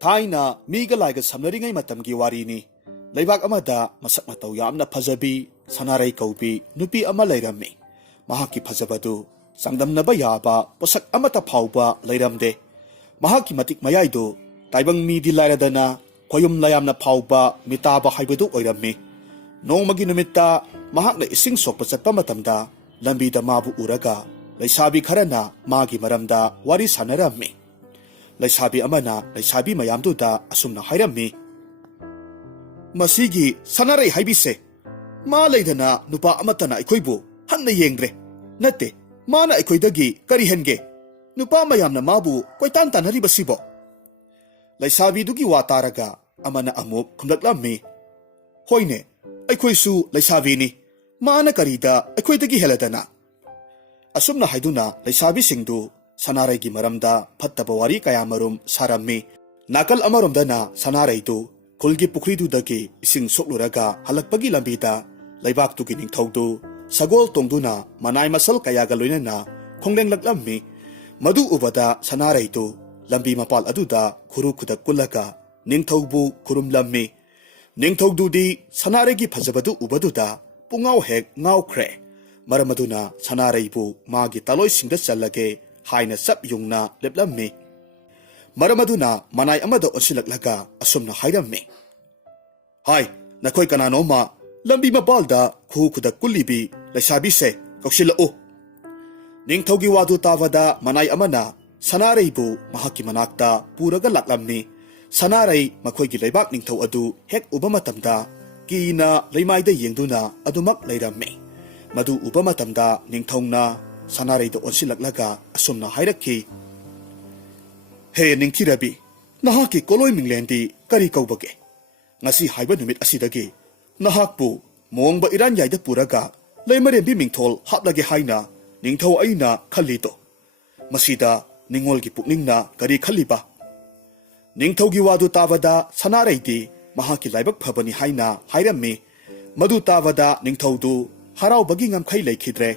ꯊꯥꯏꯅ ꯃꯤꯒ ꯂꯥꯏꯒ ꯁꯝꯅꯔꯤꯉꯩ ꯃꯇꯝꯒꯤ ꯋꯥꯔꯤꯅꯤ꯫ ꯂꯩꯕꯥꯛ ꯑꯃꯗ ꯃꯁꯛ ꯃꯇꯧ ꯌꯥꯝꯅ ꯐꯖꯕꯤ ꯁꯅꯥꯔꯩ ꯀꯧꯕꯤ ꯅꯨꯄꯤ ꯑꯃ ꯂꯩꯔꯝꯃꯤ꯫ ꯃꯍꯥꯛꯀꯤ ꯐꯖꯕꯗꯨ ꯆꯥꯡꯗꯝꯅꯕ ꯌꯥꯕ ꯄꯣꯠꯁꯛ ꯑꯃꯠꯇ ꯐꯥꯎꯕ ꯂꯩꯔꯝꯗꯦ꯫ ꯃꯍꯥꯛꯀꯤ ꯃꯇꯤꯛ ꯃꯌꯥꯏꯗꯨ ꯇꯥꯏꯕꯪ ꯃꯤꯗꯤ ꯂꯥꯏꯔꯗꯅ ꯈꯣꯌꯨꯝ ꯂꯥꯌꯥꯝꯅ ꯐꯥꯎꯕ ꯃꯤꯇꯥꯕ ꯍꯥꯏꯕꯗꯨ ꯑꯣꯏꯔꯝꯃꯤ꯫ ꯅꯣꯡꯃꯒꯤ ꯅꯨꯃꯤꯠꯇ ꯃꯍꯥꯛꯅ ꯏꯁꯤꯡ ꯁꯣꯛꯄ ꯆꯠꯄ ꯃꯇꯝꯗ ꯂꯝꯕꯤꯗ ꯃꯥꯕꯨ ꯎꯔꯒ ꯂꯩꯁꯥꯕꯤ ꯈꯔꯅ ꯃꯥꯒꯤ ꯃꯔꯝꯗ ꯋꯥꯔꯤ ꯁꯥꯅꯔꯝꯃꯤ꯫ ꯂꯩꯁꯥꯕꯤ ꯑꯃꯅ ꯂꯩꯁꯥꯕꯤ ꯃꯌꯥꯝꯗꯨꯗ ꯑꯁꯨꯝꯅ ꯍꯥꯏꯔꯝꯃꯤ, "ꯃꯁꯤꯒꯤ ꯁꯅꯥꯔꯩ ꯍꯥꯏꯕꯤꯁꯦ, ꯃꯥ ꯂꯩꯗꯅ ꯅꯨꯄꯥ ꯑꯃꯠꯇꯅ ꯑꯩꯈꯣꯏꯕꯨ ꯍꯟꯅ ꯌꯦꯡꯗ꯭ꯔꯦ꯫ ꯅꯠꯇꯦ, ꯃꯥꯅ ꯑꯩꯈꯣꯏꯗꯒꯤ ꯀꯔꯤ ꯍꯦꯟꯒꯦ? ꯅꯨꯄꯥ ꯃꯌꯥꯝꯅ ꯃꯥꯕꯨ ꯀꯣꯏꯇꯥꯟ ꯇꯥꯟꯅꯔꯤꯕꯁꯤꯕꯣ?" ꯂꯩꯁꯥꯕꯤꯗꯨꯒꯤ ꯋꯥ ꯇꯥꯔꯒ ꯑꯃꯅ ꯑꯃꯨꯛ ꯈꯨꯝꯂꯛꯂꯝꯃꯤ, "ꯍꯣꯏꯅꯦ, ꯑꯩꯈꯣꯏꯁꯨ ꯂꯩꯁꯥꯕꯤꯅꯤ, ꯃꯥꯅ ꯀꯔꯤꯗ ꯑꯩꯈꯣꯏꯗꯒꯤ ꯍꯦꯜꯂꯗꯅ?" ꯑꯁꯨꯝꯅ ꯍꯥꯏꯗꯨꯅ ꯂꯩꯁꯥꯕꯤꯁꯤꯡꯗꯨ ꯁꯅꯥꯔꯩꯒꯤ ꯃꯔꯝꯗ ꯐꯠꯇꯕ ꯋꯥꯔꯤ ꯀꯌꯥꯃꯔꯨꯝ ꯁꯥꯔꯝꯃꯤ꯫ ꯅꯥꯀꯜ ꯑꯃꯔꯣꯝꯗꯅ ꯁꯅꯥꯔꯩꯗꯨ ꯈꯨꯜꯒꯤ ꯄꯨꯈ꯭ꯔꯤꯗꯨꯗꯒꯤ ꯏꯁꯤꯡ ꯁꯣꯛꯂꯨꯔꯒ ꯍꯜꯂꯛꯄꯒꯤ ꯂꯝꯕꯤꯗ ꯂꯩꯕꯥꯛꯇꯨꯒꯤ ꯅꯤꯡꯊꯧꯗꯨ ꯁꯒꯣꯜ ꯇꯣꯡꯗꯨꯅ ꯃꯅꯥꯏ ꯃꯁꯜ ꯀꯌꯥꯒ ꯂꯣꯏꯅꯅ ꯈꯣꯡꯂꯦꯡꯂꯛꯂꯝꯃꯤ꯫ ꯃꯗꯨ ꯎꯕꯗ ꯁꯅꯥꯔꯩꯗꯨ ꯂꯝꯕꯤ ꯃꯄꯥꯜ ꯑꯗꯨꯗ ꯈꯨꯔꯨ ꯈꯨꯗꯛ ꯀꯨꯜꯂꯒ ꯅꯤꯡꯊꯧꯕꯨ ꯈꯨꯔꯨꯝꯂꯝꯃꯤ꯫ ꯅꯤꯡꯊꯧꯗꯨꯗꯤ ꯁꯅꯥꯔꯩꯒꯤ ꯐꯖꯕꯗꯨ ꯎꯕꯗꯨꯗ ꯄꯨꯡꯉꯥꯎ ꯍꯦꯛ ꯉꯥꯎꯈ꯭ꯔꯦ꯫ ꯃꯔꯝ ꯑꯗꯨꯅ ꯁꯅꯥꯔꯩꯕꯨ ꯃꯥꯒꯤ ꯇꯥꯂꯣꯏꯁꯤꯡꯗ ꯆꯜꯂꯒꯦ ꯍꯥꯏꯅ ꯆꯞ ꯌꯨꯡꯅ ꯂꯦꯞꯂꯝꯃꯤ꯫ ꯃꯔꯝ ꯑꯗꯨꯅ ꯃꯅꯥꯏ ꯑꯃꯗ ꯑꯣꯟꯁꯤꯜꯂꯛꯂꯒ ꯑꯁꯨꯝꯅ ꯍꯥꯏꯔꯝꯃꯤ, "ꯍꯥꯏ, ꯅꯈꯣꯏ ꯀꯅꯥꯅꯣꯝꯃ ꯂꯝꯕꯤ ꯃꯄꯥꯜꯗ ꯈꯨ ꯈꯨꯗꯛ ꯀꯨꯜꯂꯤꯕꯤ ꯂꯩꯁꯥꯕꯤꯁꯦ ꯀꯧꯁꯤꯜꯂꯛꯎ." ꯅꯤꯡꯊꯧꯒꯤ ꯋꯥꯗꯨ ꯇꯥꯕꯗ ꯃꯅꯥꯏ ꯑꯃꯅ ꯁꯅꯥꯔꯩꯕꯨ ꯃꯍꯥꯛꯀꯤ ꯃꯅꯥꯛꯇ ꯄꯨꯔꯒ ꯂꯥꯛꯂꯝꯃꯤ꯫ ꯁꯅꯥꯔꯩ ꯃꯈꯣꯏꯒꯤ ꯂꯩꯕꯥꯛ ꯅꯤꯡꯊꯧ ꯑꯗꯨ ꯍꯦꯛ ꯎꯕ ꯃꯇꯝꯗ ꯀꯤꯅ ꯂꯩꯃꯥꯏꯗ ꯌꯦꯡꯗꯨꯅ ꯑꯗꯨꯃꯛ ꯂꯩꯔꯝꯃꯤ꯫ ꯃꯗꯨ ꯎꯕ ꯃꯇꯝꯗ ꯅꯤꯡꯊꯧꯅ ꯁꯅꯥꯔꯩꯗ ꯑꯣꯟꯁꯤꯜꯂꯛꯂꯒ ꯑꯁꯨꯝꯅ ꯍꯥꯏꯔꯛꯈꯤ, "ꯍꯦ ꯅꯤꯡꯊꯤꯔꯕꯤ, ꯅꯍꯥꯛꯀꯤ ꯀꯣꯂꯣꯏ ꯃꯤꯡꯂꯦꯟꯗꯤ ꯀꯔꯤ ꯀꯧꯕꯒꯦ? ꯉꯁꯤ ꯍꯥꯏꯕ ꯅꯨꯃꯤꯠ ꯑꯁꯤꯗꯒꯤ ꯅꯍꯥꯛꯄꯨ ꯃꯣꯡꯕ ꯏꯔꯥꯟꯌꯥꯏꯗ ꯄꯨꯔꯒ ꯂꯩꯃꯔꯦꯝꯕꯤ ꯃꯤꯡꯊꯣꯜ ꯍꯥꯞꯂꯒꯦ ꯍꯥꯏꯅ ꯅꯤꯡꯊꯧ ꯑꯩꯅ ꯈꯜꯂꯤꯗꯣ꯫ ꯃꯁꯤꯗ ꯅꯤꯡꯉꯣꯜꯒꯤ ꯄꯨꯛꯅꯤꯡꯅ ꯀꯔꯤ ꯈꯜꯂꯤꯕ?" ꯅꯤꯡꯊꯧꯒꯤ ꯋꯥꯗꯨ ꯇꯥꯕꯗ ꯁꯅꯥꯔꯩꯗꯤ ꯃꯍꯥꯛꯀꯤ ꯂꯥꯏꯕꯛ ꯐꯕꯅꯤ ꯍꯥꯏꯅ ꯍꯥꯏꯔꯝꯃꯤ꯫ ꯃꯗꯨ ꯇꯥꯕꯗ ꯅꯤꯡꯊꯧꯗꯨ ꯍꯔꯥꯎꯕꯒꯤ ꯉꯝꯈꯩ ꯂꯩꯈꯤꯗ꯭ꯔꯦ꯫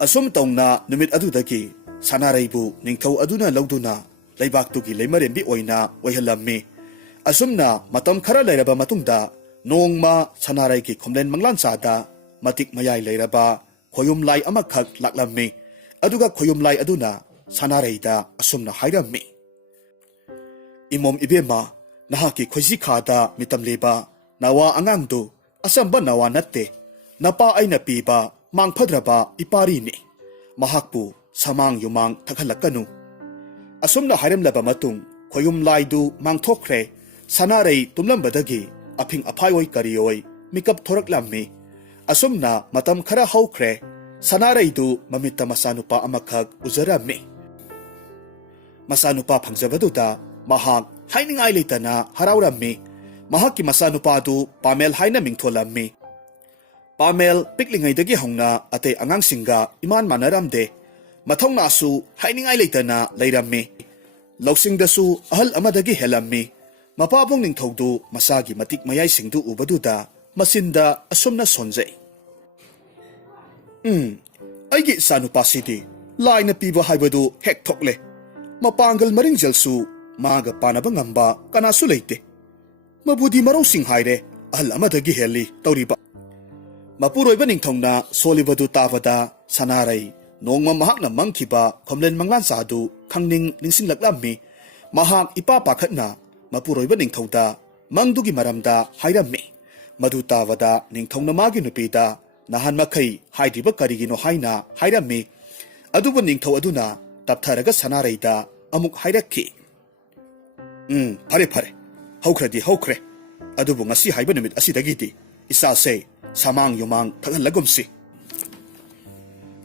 ꯑꯁꯨꯝ ꯇꯧꯅ ꯅꯨꯃꯤꯠ ꯑꯗꯨꯗꯒꯤ ꯁꯅꯥꯔꯩꯕꯨ ꯅꯤꯡꯊꯧ ꯑꯗꯨꯅ ꯂꯧꯗꯨꯅ ꯂꯩꯕꯥꯛꯇꯨꯒꯤ ꯂꯩꯃꯔꯦꯝꯕꯤ ꯑꯣꯏꯅ ꯑꯣꯏꯍꯜꯂꯝꯃꯤ꯫ ꯑꯁꯨꯝꯅ ꯃꯇꯝ ꯈꯔ ꯂꯩꯔꯕ ꯃꯇꯨꯡꯗ ꯅꯣꯡꯃ ꯁꯅꯥꯔꯩꯒꯤ ꯈꯣꯝꯂꯦꯟ ꯃꯪꯂꯥꯟꯆꯥꯗ ꯃꯇꯤꯛ ꯃꯌꯥꯏ ꯂꯩꯔꯕ ꯈꯣꯌꯨꯝ ꯂꯥꯏ ꯑꯃꯈꯛ ꯂꯥꯛꯂꯝꯃꯤ꯫ ꯑꯗꯨꯒ ꯈꯣꯌꯨꯝ ꯂꯥꯏ ꯑꯗꯨꯅ ꯁꯅꯥꯔꯩꯗ ꯑꯁꯨꯝꯅ ꯍꯥꯏꯔꯝꯃꯤ, "ꯏꯃꯣꯝ ꯏꯕꯦꯝꯃ, ꯅꯍꯥꯛꯀꯤ ꯈꯣꯏꯖꯤꯈꯥꯗ ꯃꯤꯇꯝ ꯂꯩꯕ ꯅꯋꯥ ꯑꯉꯥꯡꯗꯨ ꯑꯆꯝꯕ ꯅꯋꯥ ꯅꯠꯇꯦ, ꯅꯄꯥ ꯑꯩꯅ ꯄꯤꯕ ꯃꯥꯡꯐꯗ꯭ꯔꯕ ꯏꯄꯥꯔꯤꯅꯤ꯫ ꯃꯍꯥꯛꯄꯨ ꯁꯃꯥꯡ ꯌꯨꯃꯥꯡ ꯊꯛꯍꯜꯂꯛꯀꯅꯨ." ꯑꯁꯨꯝꯅ ꯍꯥꯏꯔꯝꯂꯕ ꯃꯇꯨꯡ ꯈꯣꯌꯨꯝ ꯂꯥꯏꯗꯨ ꯃꯥꯡꯊꯣꯛꯈ꯭ꯔꯦ꯫ ꯁꯅꯥꯔꯩ ꯇꯨꯝꯂꯝꯕꯗꯒꯤ ꯑꯐꯤꯡ ꯑꯐꯥꯏꯑꯣꯏ ꯀꯔꯤꯑꯣꯏ ꯃꯤꯀꯞ ꯊꯣꯔꯛꯂꯝꯃꯤ꯫ ꯑꯁꯨꯝꯅ ꯃꯇꯝ ꯈꯔ ꯍꯧꯈ꯭ꯔꯦ꯫ ꯁꯅꯥꯔꯩꯗꯨ ꯃꯃꯤꯠꯇ ꯃꯆꯥꯅꯨꯄꯥ ꯑꯃꯈꯛ ꯎꯖꯔꯝꯃꯤ꯫ ꯃꯆꯥꯅꯨꯄꯥ ꯐꯪꯖꯕꯗꯨꯗ ꯃꯍꯥꯛ ꯍꯥꯏꯅꯤꯡꯉꯥꯏ ꯂꯩꯇꯅ ꯍꯔꯥꯎꯔꯝꯃꯤ꯫ ꯃꯍꯥꯛꯀꯤ ꯃꯆꯥꯅꯨꯄꯥꯗꯨ ꯄꯥꯃꯦꯜ ꯍꯥꯏꯅ ꯃꯤꯡꯊꯣꯜꯂꯝꯃꯤ꯫ ꯄꯥꯃꯦꯜ ꯄꯤꯛꯂꯤꯉꯩꯗꯒꯤ ꯍꯧꯅ ꯑꯇꯩ ꯑꯉꯥꯡꯁꯤꯡꯒ ꯏꯃꯥꯟ ꯃꯥꯟꯅꯔꯝꯗꯦ꯫ ꯃꯊꯧꯅꯥꯁꯨ ꯍꯥꯏꯅꯤꯡꯉꯥꯏ ꯂꯩꯇꯅ ꯂꯩꯔꯝꯃꯤ꯫ ꯂꯧꯁꯤꯡꯗꯁꯨ ꯑꯍꯜ ꯑꯃꯗꯒꯤ ꯍꯦꯜꯂꯝꯃꯤ꯫ ꯃꯄꯥꯕꯨꯡ ꯅꯤꯡꯊꯧꯗꯨ ꯃꯆꯥꯒꯤ ꯃꯇꯤꯛ ꯃꯌꯥꯏꯁꯤꯡꯗꯨ ꯎꯕꯗꯨꯗ ꯃꯆꯤꯟꯗ ꯑꯁꯨꯝꯅ ꯁꯣꯟꯖꯩ, "ꯑꯩꯒꯤ ꯏꯆꯥꯅꯨꯄꯥꯁꯤꯗꯤ ꯂꯥꯏꯅ ꯄꯤꯕ ꯍꯥꯏꯕꯗꯨ ꯍꯦꯛ ꯊꯣꯛꯂꯦ꯫ ꯃꯄꯥꯡꯒꯜ ꯃꯔꯤꯡꯖꯦꯜꯁꯨ ꯃꯥꯒ ꯄꯥꯅꯕ ꯉꯝꯕ ꯀꯅꯥꯁꯨ ꯂꯩꯇꯦ꯫ ꯃꯕꯨꯗꯤ ꯃꯔꯧꯁꯤꯡ ꯍꯥꯏꯔꯦ ꯑꯍꯜ ꯑꯃꯗꯒꯤ ꯍꯦꯜꯂꯤ ꯇꯧꯔꯤꯕ." ꯃꯄꯨꯔꯣꯏꯕ ꯅꯤꯡꯊꯧꯅ ꯁꯣꯜꯂꯤꯕꯗꯨ ꯇꯥꯕꯗ ꯁꯅꯥꯔꯩ ꯅꯣꯡꯃ ꯃꯍꯥꯛꯅ ꯃꯪꯈꯤꯕ ꯈꯣꯝꯂꯦꯟ ꯃꯪꯂꯥꯟꯆꯥꯗꯨ ꯈꯪꯅꯤꯡ ꯅꯤꯡꯁꯤꯡꯂꯛꯂꯝꯃꯤ꯫ ꯃꯍꯥꯛ ꯏꯄꯥ ꯄꯥꯈꯠꯅ ꯃꯄꯨꯔꯣꯏꯕ ꯅꯤꯡꯊꯧꯗ ꯃꯪꯗꯨꯒꯤ ꯃꯔꯝꯗ ꯍꯥꯏꯔꯝꯃꯤ꯫ ꯃꯗꯨ ꯇꯥꯕꯗ ꯅꯤꯡꯊꯧꯅ ꯃꯥꯒꯤ ꯅꯨꯄꯤꯗ ꯅꯍꯥꯟ ꯃꯈꯩ ꯍꯥꯏꯗ꯭ꯔꯤꯕ ꯀꯔꯤꯒꯤꯅꯣ ꯍꯥꯏꯅ ꯍꯥꯏꯔꯝꯃꯤ꯫ ꯑꯗꯨꯕꯨ ꯅꯤꯡꯊꯧ ꯑꯗꯨꯅ ꯇꯞꯊꯔꯒ ꯁꯅꯥꯔꯩꯗ ꯑꯃꯨꯛ ꯍꯥꯏꯔꯛꯈꯤ, "ꯐꯔꯦ ꯐꯔꯦ, ꯍꯧꯈ꯭ꯔꯗꯤ ꯍꯧꯈ꯭ꯔꯦ꯫ ꯑꯗꯨꯕꯨ ꯉꯁꯤ ꯍꯥꯏꯕ ꯅꯨꯃꯤꯠ ꯑꯁꯤꯗꯒꯤꯗꯤ ꯏꯆꯥꯁꯦ ꯁꯃꯥꯡ ꯌꯨꯃꯥꯡ ꯊꯛꯍꯜꯂꯒꯨꯝꯁꯤ."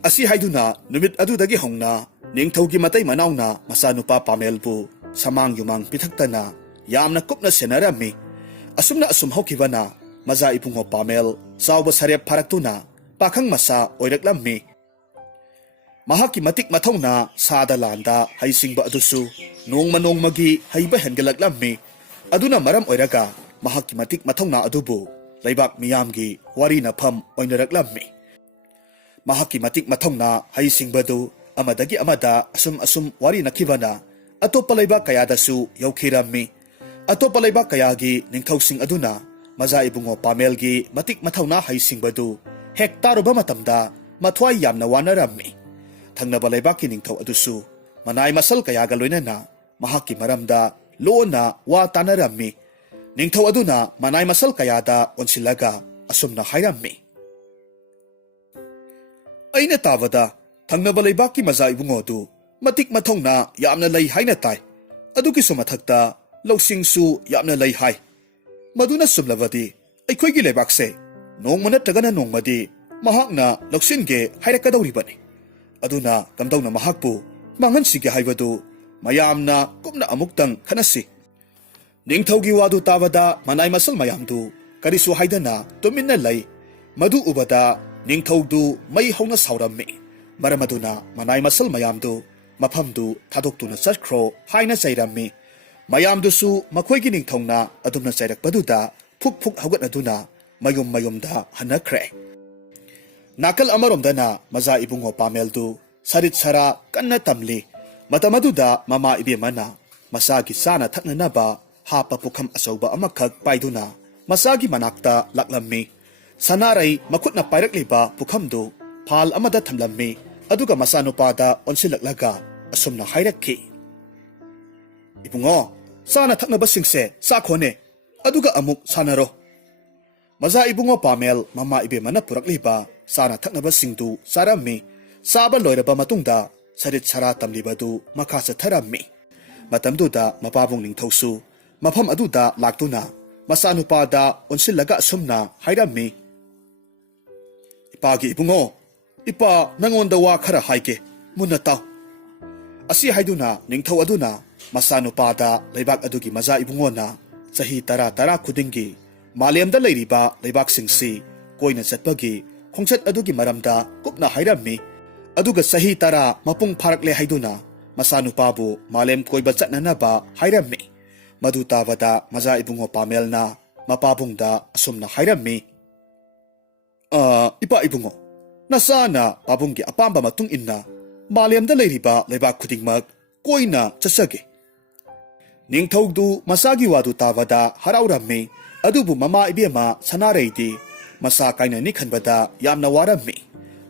ꯑꯁꯤ ꯍꯥꯏꯗꯨꯅ ꯅꯨꯃꯤꯠ ꯑꯗꯨꯗꯒꯤ ꯍꯧꯅ ꯅꯤꯡꯊꯧꯒꯤ ꯃꯇꯩ ꯃꯅꯥꯎꯅ ꯃꯆꯥꯅꯨꯄꯥ ꯄꯥꯃꯦꯜꯕꯨ ꯁꯃꯥꯡ ꯌꯨꯃꯥꯡ ꯄꯤꯊꯛꯇꯅ ꯌꯥꯝꯅ ꯀꯨꯞꯅ ꯁꯦꯟꯅꯔꯝꯃꯤ꯫ ꯑꯁꯨꯝꯅ ꯑꯁꯨꯝ ꯍꯧꯈꯤꯕꯅ ꯃꯆꯥ ꯏꯕꯨꯡꯉꯣ ꯄꯥꯃꯦꯜ ꯆꯥꯎꯕ ꯁꯔꯦꯞ ꯐꯥꯔꯛꯇꯨꯅ ꯄꯥꯈꯪ ꯃꯆꯥ ꯑꯣꯏꯔꯛꯂꯝꯃꯤ꯫ ꯃꯍꯥꯛꯀꯤ ꯃꯇꯤꯛ ꯃꯊꯧꯅꯥ ꯁꯥꯗ ꯂꯥꯟꯗ ꯍꯩꯁꯤꯡꯕ ꯑꯗꯨꯁꯨ ꯅꯣꯡꯃ ꯅꯣꯡꯃꯒꯤ ꯍꯩꯕ ꯍꯦꯟꯒꯠꯂꯛꯂꯝꯃꯤ꯫ ꯑꯗꯨꯅ ꯃꯔꯝ ꯑꯣꯏꯔꯒ ꯃꯍꯥꯛꯀꯤ ꯃꯇꯤꯛ ꯃꯊꯧꯅꯥ ꯑꯗꯨꯕꯨ ꯂꯩꯕꯥꯛ ꯃꯤꯌꯥꯝꯒꯤ ꯋꯥꯔꯤꯅꯐꯝ ꯑꯣꯏꯅꯔꯛꯂꯝꯃꯤ꯫ ꯃꯍꯥꯛꯀꯤ ꯃꯇꯤꯛ ꯃꯊꯧꯅꯥ ꯍꯩꯁꯤꯡꯕꯗꯨ ꯑꯃꯗꯒꯤ ꯑꯃꯗ ꯑꯁꯨꯝ ꯋꯥꯔꯤ ꯅꯈꯤꯕꯅ ꯑꯇꯣꯞꯄ ꯂꯩꯕꯥꯛ ꯀꯌꯥꯗꯁꯨ ꯌꯧꯈꯤꯔꯝꯃꯤ꯫ ꯑꯇꯣꯞꯄ ꯂꯩꯕꯥꯛ ꯀꯌꯥꯒꯤ ꯅꯤꯡꯊꯧꯁꯤꯡ ꯑꯗꯨꯅ ꯃꯖꯥ ꯏꯕꯨꯡꯉꯣ ꯄꯥꯃꯦꯜꯒꯤ ꯃꯇꯤꯛ ꯃꯊꯧꯅꯥ ꯍꯩꯁꯤꯡꯕꯗꯨ ꯍꯦꯛ ꯇꯥꯔꯨꯕ ꯃꯇꯝꯗ ꯃꯊ꯭ꯋꯥꯏ ꯌꯥꯝꯅ ꯋꯥꯅꯔꯝꯃꯤ꯫ ꯊꯪꯅꯕ ꯂꯩꯕꯥꯛꯀꯤ ꯅꯤꯡꯊꯧ ꯑꯗꯨꯁꯨ ꯃꯅꯥꯏ ꯃꯁꯜ ꯀꯌꯥꯒ ꯂꯣꯏꯅꯅ ꯃꯍꯥꯛꯀꯤ ꯃꯔꯝꯗ ꯂꯣꯟꯅ ꯋꯥ ꯇꯥꯅꯔꯝꯃꯤ꯫ ꯅꯤꯡꯊꯧ ꯑꯗꯨꯅ ꯃꯅꯥꯏ ꯃꯁꯜ ꯀꯌꯥꯗ ꯑꯣꯟꯁꯤꯜꯂꯒ ꯑꯁꯨꯝꯅ ꯍꯥꯏꯔꯝꯃꯤ꯫ ꯑꯩꯅ ꯇꯥꯕꯗ ꯊꯪꯅꯕ ꯂꯩꯕꯥꯛꯀꯤ ꯃꯖꯥ ꯏꯕꯨꯡꯉꯣ ꯑꯗꯨ ꯃꯇꯤꯛ ꯃꯊꯧꯅꯥ ꯌꯥꯝꯅ ꯂꯩ ꯍꯥꯏꯅ ꯇꯥꯏ꯫ ꯑꯗꯨꯒꯤꯁꯨ ꯃꯊꯛꯇ ꯂꯧꯁꯤꯡꯁꯨ ꯌꯥꯝꯅ ꯂꯩ ꯍꯥꯏ꯫ ꯃꯗꯨꯅ ꯆꯨꯝꯂꯕꯗꯤ ꯑꯩꯈꯣꯏꯒꯤ ꯂꯩꯕꯥꯛꯁꯦ ꯅꯣꯡꯃ ꯅꯠꯇ꯭ꯔꯒꯅ ꯅꯣꯡꯃꯗꯤ ꯃꯍꯥꯛꯅ ꯂꯧꯁꯤꯟꯒꯦ ꯍꯥꯏꯔꯛꯀꯗꯧꯔꯤꯕꯅꯤ꯫ ꯑꯗꯨꯅ ꯀꯝꯗꯧꯅ ꯃꯍꯥꯛꯄꯨ ꯃꯥꯡꯍꯟꯁꯤꯒꯦ ꯍꯥꯏꯕꯗꯨ ꯃꯌꯥꯝꯅ ꯀꯨꯞꯅ ꯑꯃꯨꯛꯇꯪ ꯈꯟꯅꯁꯤ꯫ ꯅꯤꯡꯊꯧꯒꯤ ꯋꯥꯗꯨ ꯇꯥꯕꯗ ꯃꯅꯥꯏ ꯃꯁꯜ ꯃꯌꯥꯝꯗꯨ ꯀꯔꯤꯁꯨ ꯍꯥꯏꯗꯅ ꯇꯨꯃꯤꯟꯅ ꯂꯩ꯫ ꯃꯗꯨ ꯎꯕꯗ ꯅꯤꯡꯊꯧꯗꯨ ꯃꯩ ꯍꯧꯅ ꯁꯥꯎꯔꯝꯃꯤ꯫ ꯃꯔꯝ ꯑꯗꯨꯅ ꯃꯅꯥꯏ ꯃꯁꯜ ꯃꯌꯥꯝꯗꯨ ꯃꯐꯝꯗꯨ ꯊꯥꯗꯣꯛꯇꯨꯅ ꯆꯠꯈ꯭ꯔꯣ ꯍꯥꯏꯅ ꯆꯩꯔꯝꯃꯤ꯫ ꯃꯌꯥꯝꯗꯨꯁꯨ ꯃꯈꯣꯏꯒꯤ ꯅꯤꯡꯊꯧꯅ ꯑꯗꯨꯝꯅ ꯆꯩꯔꯛꯄꯗꯨꯗ ꯐꯨꯛ ꯐꯨꯛ ꯍꯧꯒꯠꯅꯗꯨꯅ ꯃꯌꯨꯝ ꯃꯌꯨꯝꯗ ꯍꯟꯅꯈ꯭ꯔꯦ꯫ ꯅꯥꯀꯜ ꯑꯃꯔꯣꯝꯗꯅ ꯃꯖꯥ ꯏꯕꯨꯡꯉꯣ ꯄꯥꯃꯦꯜꯗꯨ ꯁꯔꯤꯠ ꯁꯔꯥ ꯀꯟꯅ ꯇꯝꯂꯤ꯫ ꯃꯇꯝ ꯑꯗꯨꯗ ꯃꯃꯥ ꯏꯕꯦꯝꯃꯅ ꯃꯆꯥꯒꯤ ꯆꯥꯅ ꯊꯛꯅꯅꯕ ꯍꯥꯞꯄ ꯄꯨꯈꯝ ꯑꯆꯧꯕ ꯑꯃꯈꯛ ꯄꯥꯏꯗꯨꯅ ꯃꯆꯥꯒꯤ ꯃꯅꯥꯛꯇ ꯂꯥꯛꯂꯝꯃꯤ꯫ ꯁꯅꯥꯔꯩ ꯃꯈꯨꯠꯅ ꯄꯥꯏꯔꯛꯂꯤꯕ ꯄꯨꯈꯝꯗꯨ ꯐꯥꯜ ꯑꯃꯗ ꯊꯝꯂꯝꯃꯤ꯫ ꯑꯗꯨꯒ ꯃꯆꯥꯅꯨꯄꯥꯗ ꯑꯣꯟꯁꯤꯜꯂꯛꯂꯒ ꯑꯁꯨꯝꯅ ꯍꯥꯏꯔꯛꯈꯤ꯫ ꯏꯕꯨꯡꯉꯣ, ꯆꯥꯅ ꯊꯛꯅꯕꯁꯤꯡꯁꯦ ꯆꯥꯈꯣꯅꯦ, ꯑꯗꯨꯒ ꯑꯃꯨꯛ ꯁꯥꯟꯅꯔꯣ꯫ ꯃꯖꯥ ꯏꯕꯨꯡꯉꯣ ꯄꯥꯃꯦꯜ ꯃꯃꯥ ꯏꯕꯦꯝꯃꯅ ꯄꯨꯔꯛꯂꯤꯕ ꯆꯥꯅ ꯊꯛꯅꯕꯁꯤꯡꯗꯨ ꯆꯥꯔꯝꯃꯤ꯫ ꯆꯥꯕ ꯂꯣꯏꯔꯕ ꯃꯇꯨꯡꯗ ꯁꯔꯤꯠ ꯁꯔꯥ ꯇꯝꯂꯤꯕꯗꯨ ꯃꯈꯥ ꯆꯠꯊꯔꯝꯃꯤ꯫ ꯃꯇꯝꯗꯨꯗ ꯃꯄꯥꯕꯨꯡ ꯅꯤꯡꯊꯧꯁꯨ ꯃꯐꯝ ꯑꯗꯨꯗ ꯂꯥꯛꯇꯨꯅ ꯃꯆꯥꯅꯨꯄꯥꯗ ꯑꯣꯟꯁꯤꯜꯂꯒ ꯑꯁꯨꯝꯅ ꯍꯥꯏꯔꯝꯃꯤ꯫ ꯏꯄꯥꯒꯤ ꯏꯕꯨꯡꯉꯣ, ꯏꯄꯥ ꯅꯉꯣꯟꯗ ꯋꯥ ꯈꯔ ꯍꯥꯏꯒꯦ, ꯃꯨꯟꯅ ꯇꯥꯎ꯫ ꯑꯁꯤ ꯍꯥꯏꯗꯨꯅ ꯅꯤꯡꯊꯧ ꯑꯗꯨꯅ ꯃꯆꯥꯅꯨꯄꯥꯗ ꯂꯩꯕꯥꯛ ꯑꯗꯨꯒꯤ ꯃꯖꯥ ꯏꯕꯨꯡꯉꯣꯅ ꯆꯍꯤ ꯇꯔꯥ ꯈꯨꯗꯤꯡꯒꯤ ꯃꯥꯂꯦꯝꯗ ꯂꯩꯔꯤꯕ ꯂꯩꯕꯥꯛꯁꯤꯡꯁꯤ ꯀꯣꯏꯅ ꯆꯠꯄꯒꯤ ꯈꯣꯡꯆꯠ ꯑꯗꯨꯒꯤ ꯃꯔꯝꯗ ꯀꯨꯞꯅ ꯍꯥꯏꯔꯝꯃꯤ꯫ ꯑꯗꯨꯒ ꯆꯍꯤ 10 ꯃꯄꯨꯡ ꯐꯥꯔꯛꯂꯦ ꯍꯥꯏꯗꯨꯅ ꯃꯆꯥꯅꯨꯄꯥꯕꯨ ꯃꯥꯂꯦꯝ ꯀꯣꯏꯕ ꯆꯠꯅꯅꯕ ꯍꯥꯏꯔꯝꯃꯤ꯫ ꯃꯗꯨ ꯇꯥꯕꯗ ꯃꯖꯥ ꯏꯕꯨꯡꯉꯣ ꯄꯥꯃꯦꯜꯅ ꯃꯄꯥꯕꯨꯡꯗ ꯑꯁꯨꯝꯅ ꯍꯥꯏꯔꯝꯃꯤ꯫ ꯏꯄꯥ ꯏꯕꯨꯡꯉꯣ, ꯅꯆꯥꯅ ꯄꯥꯕꯨꯡꯒꯤ ꯑꯄꯥꯝꯕ ꯃꯇꯨꯡ ꯏꯟꯅ ꯃꯥꯂꯦꯝꯗ ꯂꯩꯔꯤꯕ ꯂꯩꯕꯥꯛ ꯈꯨꯗꯤꯡꯃꯛ ꯀꯣꯏꯅ ꯆꯠꯆꯒꯦ꯫ ꯅꯤꯡꯊꯧꯗꯨ ꯃꯆꯥꯒꯤ ꯋꯥꯗꯨ ꯇꯥꯕꯗ ꯍꯔꯥꯎꯔꯝꯃꯤ꯫ ꯑꯗꯨꯕꯨ ꯃꯃꯥ ꯏꯕꯦꯝꯃ ꯁꯅꯥꯔꯩꯗꯤ ꯃꯆꯥ ꯀꯥꯏꯅꯅꯤ ꯈꯟꯕꯗ ꯌꯥꯝꯅ ꯋꯥꯔꯝꯃꯤ꯫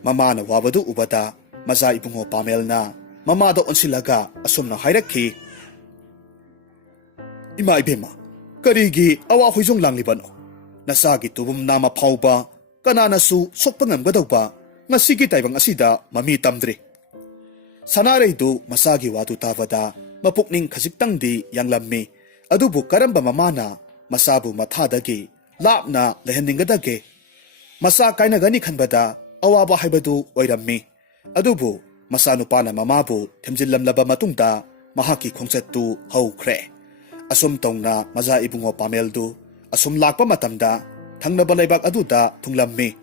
ꯃꯃꯥꯅ ꯋꯥꯕꯗꯨ ꯎꯕꯗ ꯃꯖꯥ ꯏꯕꯨꯡꯉꯣ ꯄꯥꯃꯦꯜꯅ ꯃꯃꯥꯗ ꯑꯣꯟꯁꯤꯜꯂꯒ ꯑꯁꯨꯝꯅ ꯍꯥꯏꯔꯛꯈꯤ꯫ ꯏꯃꯥ ꯏꯕꯦꯝꯃ, ꯀꯔꯤꯒꯤ ꯑꯋꯥ ꯍꯣꯏꯖꯣꯡ ꯂꯥꯡꯂꯤꯕꯅꯣ? ꯅꯆꯥꯒꯤ ꯇꯨꯕꯨꯝ ꯅꯥꯝꯃ ꯐꯥꯎꯕ ꯀꯅꯥꯅꯁꯨ ꯁꯣꯛꯄ ꯉꯝꯒꯗꯧꯕ ꯉꯁꯤꯒꯤ ꯇꯥꯏꯕꯪ ꯑꯁꯤꯗ ꯃꯃꯤ ꯇꯝꯗ꯭ꯔꯤ꯫ ꯁꯅꯥꯔꯩꯗꯨ ꯃꯆꯥꯒꯤ ꯋꯥꯗꯨ ꯇꯥꯕꯗ ꯃꯄꯨꯛꯅꯤꯡ ꯈꯖꯤꯛꯇꯪꯗꯤ ꯌꯥꯡꯂꯝꯃꯤ꯫ ꯑꯗꯨꯕꯨ ꯀꯔꯝꯕ ꯃꯃꯥꯅ ꯃꯆꯥꯕꯨ ꯃꯊꯥꯗꯒꯤ ꯂꯥꯞꯅ ꯂꯩꯍꯟꯅꯤꯡꯒꯗꯒꯦ? ꯃꯆꯥ ꯀꯥꯏꯅꯒꯅꯤ ꯈꯟꯕꯗ ꯑꯋꯥꯕ ꯍꯥꯏꯕꯗꯨ ꯑꯣꯏꯔꯝꯃꯤ꯫ ꯑꯗꯨꯕꯨ ꯃꯆꯥꯅꯨꯄꯥꯅ ꯃꯃꯥꯕꯨ ꯊꯦꯝꯖꯤꯜꯂꯝꯂꯕ ꯃꯇꯨꯡꯗ ꯃꯍꯥꯛꯀꯤ ꯈꯣꯡꯆꯠꯇꯨ ꯍꯧꯈ꯭ꯔꯦ꯫ ꯑꯁꯨꯝ ꯇꯧꯅ ꯃꯖꯥ ꯏꯕꯨꯡꯉꯣ ꯄꯥꯃꯦꯜꯗꯨ ꯑꯁꯨꯝ ꯂꯥꯛꯄ ꯃꯇꯝꯗ ꯊꯪꯅꯕ ꯂꯩꯕꯥꯛ ꯑꯗꯨꯗ ꯊꯨꯡꯂꯝꯃꯤ꯫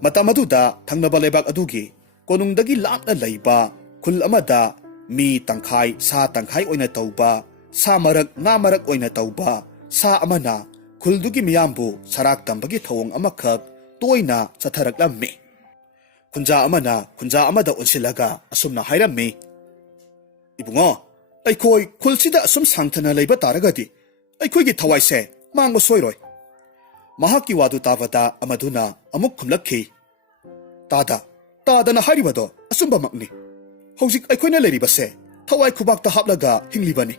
ꯃꯇꯝ ꯑꯗꯨꯗ ꯊꯪꯅꯕ ꯂꯩꯕꯥꯛ ꯑꯗꯨꯒꯤ ꯀꯣꯅꯨꯡꯗꯒꯤ ꯂꯥꯞꯅ ꯂꯩꯕ ꯈꯨꯜ ꯑꯃꯗ ꯃꯤ ꯇꯪꯈꯥꯏ ꯁꯥ ꯇꯪꯈꯥꯏ ꯑꯣꯏꯅ ꯇꯧꯕ, ꯁꯥ ꯃꯔꯛ ꯉꯥ ꯃꯔꯛ ꯑꯣꯏꯅ ꯇꯧꯕ ꯁꯥ ꯑꯃꯅ ꯈꯨꯜꯗꯨꯒꯤ ꯃꯤꯌꯥꯝꯕꯨ ꯁꯔꯥꯛ ꯇꯝꯕꯒꯤ ꯊꯧꯑꯣꯡ ꯑꯃꯈꯛ ꯇꯣꯏꯅ ꯆꯠꯊꯔꯛꯂꯝꯃꯤ꯫ ꯈꯨꯟꯖꯥ ꯑꯃꯅ ꯈꯨꯟꯖꯥ ꯑꯃꯗ ꯑꯣꯟꯁꯤꯜꯂꯒ ꯑꯁꯨꯝꯅ ꯍꯥꯏꯔꯝꯃꯤ꯫ ꯏꯕꯨꯡꯉꯣ, ꯑꯩꯈꯣꯏ ꯈꯨꯜꯁꯤꯗ ꯑꯁꯨꯝ ꯁꯥꯡꯊꯅ ꯂꯩꯕ ꯇꯥꯔꯒꯗꯤ ꯑꯩꯈꯣꯏꯒꯤ ꯊꯋꯥꯏꯁꯦ ꯃꯥꯡꯕ ꯁꯣꯏꯔꯣꯏ꯫ ꯃꯍꯥꯛꯀꯤ ꯋꯥꯗꯨ ꯇꯥꯕꯗ ꯑꯃꯗꯨꯅ ꯑꯃꯨꯛ ꯈꯨꯝꯂꯛꯈꯤ꯫ ꯇꯥꯗꯅ ꯍꯥꯏꯔꯤꯕꯗꯣ ꯑꯆꯨꯝꯕꯃꯛꯅꯤ꯫ ꯍꯧꯖꯤꯛ ꯑꯩꯈꯣꯏꯅ ꯂꯩꯔꯤꯕꯁꯦ ꯊꯋꯥꯏ ꯈꯨꯕꯥꯛꯇ ꯍꯥꯞꯂꯒ ꯍꯤꯡꯂꯤꯕꯅꯤ꯫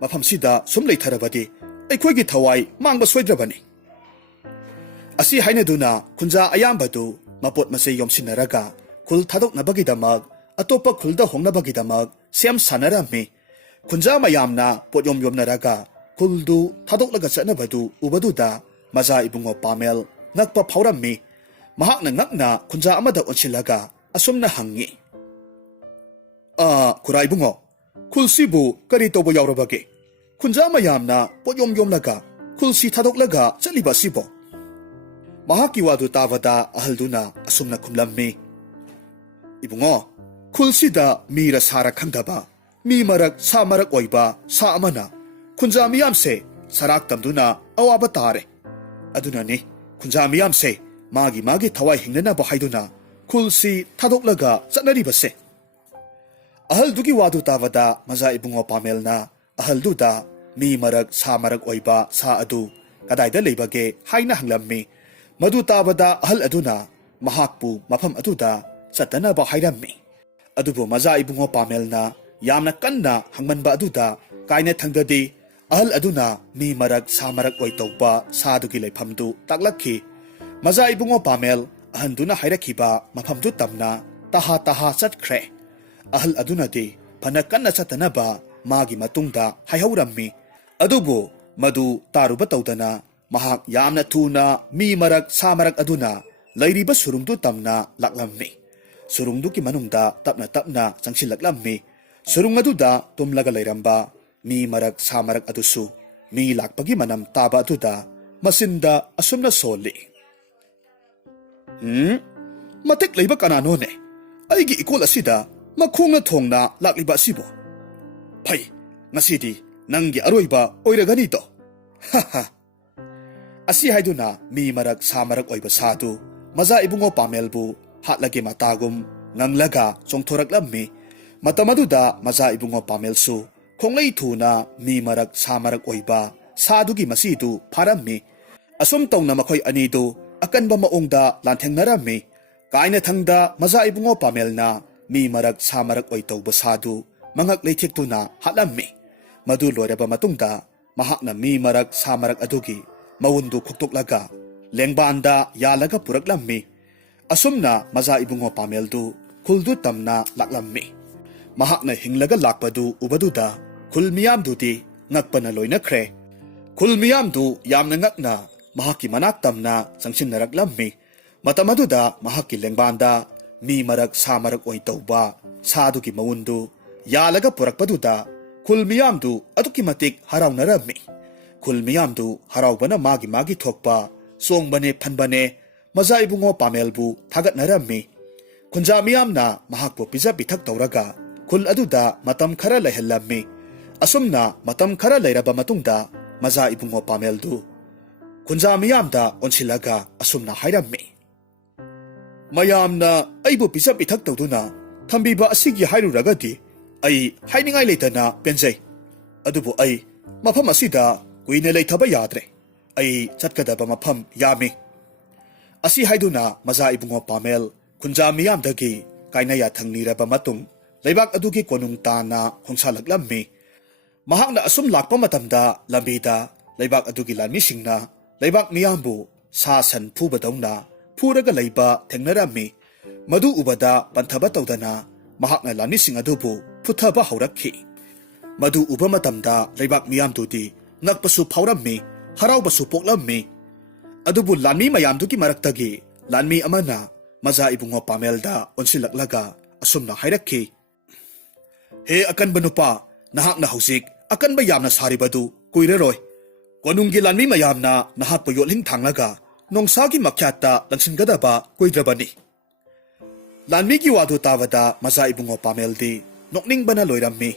ꯃꯐꯝꯁꯤꯗ ꯁꯨꯝ ꯂꯩꯊꯔꯕꯗꯤ ꯑꯩꯈꯣꯏꯒꯤ ꯊꯋꯥꯏ ꯃꯥꯡꯕ ꯁꯣꯏꯗ꯭ꯔꯕꯅꯤ꯫ ꯑꯁꯤ ꯍꯥꯏꯅꯗꯨꯅ ꯈꯨꯟꯖꯥ ꯑꯌꯥꯝꯕꯗꯨ ꯃꯄꯣꯠ ꯃꯆꯩ ꯌꯣꯝꯁꯤꯟꯅꯔꯒ ꯈꯨꯜ ꯊꯥꯗꯣꯛꯅꯕꯒꯤꯗꯃꯛ ꯑꯇꯣꯞꯄ ꯈꯨꯜꯗ ꯍꯣꯡꯅꯕꯒꯤꯗꯃꯛ ꯁꯦꯝ ꯁꯥꯟꯅꯔꯝꯃꯤ꯫ ꯈꯨꯟꯖꯥ ꯃꯌꯥꯝꯅ ꯄꯣꯠꯌꯣꯝ ꯌꯣꯝꯅꯔꯒ ꯈꯨꯜꯗꯨ ꯊꯥꯗꯣꯛꯂꯒ ꯆꯠꯅꯕꯗꯨ ꯎꯕꯗꯨꯗ ꯃꯖꯥ ꯏꯕꯨꯡꯉꯣ ꯄꯥꯃꯦꯜ ꯉꯛꯄ ꯐꯥꯎꯔꯝꯃꯤ꯫ ꯃꯍꯥꯛꯅ ꯉꯛꯅ ꯈꯨꯟꯖꯥ ꯑꯃꯗ ꯑꯣꯟꯁꯤꯜꯂꯒ ꯑꯁꯨꯝꯅ ꯍꯪꯉꯤ꯫ ꯈꯨꯔꯥ ꯏꯕꯨꯡꯉꯣ, ꯈꯨꯜꯁꯤꯕꯨ ꯀꯔꯤ ꯇꯧꯕ ꯌꯥꯎꯔꯕꯒꯦ? ꯈꯨꯟꯖꯥ ꯃꯌꯥꯝꯅ ꯄꯣꯠꯌꯣꯝ ꯌꯣꯝꯂꯒ ꯈꯨꯜꯁꯤ ꯊꯥꯗꯣꯛꯂꯒ ꯆꯠꯂꯤꯕ ꯑꯁꯤꯕꯣ? ꯃꯍꯥꯛꯀꯤ ꯋꯥꯗꯨ ꯇꯥꯕꯗ ꯑꯍꯜꯗꯨꯅ ꯑꯁꯨꯝꯅ ꯈꯨꯝꯂꯝꯃꯤ꯫ ꯏꯕꯨꯡꯉꯣ, ꯈꯨꯜꯁꯤꯗ ꯃꯤꯔ ꯁꯥꯔ ꯈꯪꯗꯕ, ꯃꯤ ꯃꯔꯛ ꯁꯥ ꯃꯔꯛ ꯑꯣꯏꯕ ꯁꯥ ꯑꯃꯅ ꯈꯨꯟꯖꯥ ꯃꯤꯌꯥꯝꯁꯦ ꯁꯔꯥꯛ ꯇꯝꯗꯨꯅ ꯑꯋꯥꯕ ꯇꯥꯔꯦ꯫ ꯑꯗꯨꯅꯅꯤ ꯈꯨꯟꯖꯥ ꯃꯤꯌꯥꯝꯁꯦ ꯃꯥꯒꯤ ꯊꯋꯥꯏ ꯍꯤꯡꯅꯅꯕ ꯍꯥꯏꯗꯨꯅ ꯈꯨꯜꯁꯤ ꯊꯥꯗꯣꯛꯂꯒ ꯆꯠꯅꯔꯤꯕꯁꯦ꯫ ꯑꯍꯜꯗꯨꯒꯤ ꯋꯥꯗꯨ ꯇꯥꯕꯗ ꯃꯖꯥ ꯏꯕꯨꯡꯉꯣ ꯄꯥꯃꯦꯜꯅ ꯑꯍꯜꯗꯨꯗ มีมรักสาสาอดูกระไดได้เลยบะเกให้นะหังลำมีมาดูตาบดาฮัลอดูนะมาหักปูมาพัมอดูดาสัตนาบะให้ดำมีอดูบุมาจ่าอิบุงอปาเมลนายามนักกันนะหังมันบะอดูดากายเนทังเดดีฮัลอดูนะมีมรักสามรักไว้ตัวบะสาดูกิเลยพัมดูตักลักขีมาจ่าอิบุงอปาเมลหันดูนะให้รักขีบะมาพัมดูตำนาตาฮาสัดเครฮัลอดูนะดีพนักกันนะสัตนาบะมากิมาตุงดาให้เฮารัมมีอดูบุมาดูตารุบะตาวดนามหักยามนะทูนามีมรักสามรักอดูนาไลรีบะสุรุงดูตำนาลักลำมีสุรุงดูกิมันุงดาตับนาจังชิลักลำมีสุรุงอดูดาตุมลักไลรัมบามีมรักสามรักอดูสูมีลักปะกิมันำตาบะอดูดามาสินดาอสุมนาโซลีมาเทกไลบะกานาโนเนไอกิอีโคลสิดามาคงนะทงนาลักลิบะสิบ่ไพ่นาสิดีนังกิอร่อยบะโอยระกันนี่โตฮ่าฮ่าอาศัยให้ดูนะมีมรักสามรักโอยบะสาดูมาจ่าอิบุงอปาเมลบูฮัดลักกิมาตากุมงังลักกาจงทรักลำมีมาตมาดูดามาจ่าอิบุงอปาเมลสูคงเลยทูนามีมรักสามรักโอยบะสาดูกิมาสีดูพารัมมีอสมตงนามาคอยอันนี้ดูอากันบะมาองดาลันเทงนารัมมีกายเนทังดามาจ่าอิบุงอปาเมลนามีมรักสามรักโอยตัวบะสาดูมังกเลยเทกตูนาฮัดลัมมีมาดูลอยระบะมาตุงดามหักนามีมรักสามรักอดูกีมาวุนดูคุกตุกลักาเลงบานดายาลักปุรักลำมีอสมนามาจ่าอิบุงอปาเมลดูคุลดูตำนาลักลำมีมหักนาหิงลักลักปดูอุบดูดาคุลมียามดูดีงักปนาลอยนักเครคุลมียามดูยามนังักนามหักกิมานักตำนาสังชินนรักลำมีมาตมาดูดามหักกิเลงบานดามีมรักสามรักโอยเตาบาสาดูกิมาวุนดูยาลักปุรักปดูดาคุลมียามดูอตุกิมาติกฮาราวนารัมมีคุลมียามดูฮาราวบนะมากิทอกปาส่งบันเนพันบันเนมาจ่าอิบุงอปาเมลบูทักนารัมมีคุณจามียามนามหักปุปิซาปิทักตาวรากาคุลอดูดามาตำคาราเลยฮัลลัมมีอสมนามาตำคาราเลยระบะมาตุงดามาจ่าอิบุงอปาเมลดูคุณจามียามดาอนชิลากาอสมนาไฮรัมมีมายามนาไอบุปิซาปิทักตาวดูนาทำบีบาสิกิไฮรูรากาดีไอให้นิงไอเลยตนาเป็นใจอดูบุไอมาพัมมาสิดากุยเนเลยทับยาดเรไอจัดกระดาบมาพัมยามีอาศัยให้ดูนามาจ่าอิบุงอปาเมลคุณจามียามดะกีกายนายาทังนีระบมาตุงเลยบักอดูกีกวนุงตานาคงชาลักลำมีมหักนาอสุมลักปมาตัมดาลำบีดาเลยบักอดูกีลานมิสิงนาเลยบักมียามบูซาสันผู้บดงนาผู้ระกเลยบะเทงนรามีมาดูอุบดาปันทบตาวดานามหักนาลานมิสิงอดูบูพุทธบะหารักขีมาดูอุบมาตัมดาเลยบักมียามดูดีนักปสุพาวรัมมีฮาราวปสุปกลำมีอดูบุลานมีมายามดูกิมารักตะกีลานมีอามานามาจ่าอิบุงอปาเมลดาอนสิลักลักาอสมนาไฮรักขีเฮอากันบนุปานาฮักนาฮุซิกอากันบยามนาสาริบดูกุยเรรอยกวนุงกิลานมีมายามนาฮักปยอลิงทางลักานงซากิมักยัตตาลังสินกดาบะกุยดรบันีลานมีกิวาดูตาวดามาจ่าอิบุงอปาเมลดีนกนิ่งบนาลอยรัมมี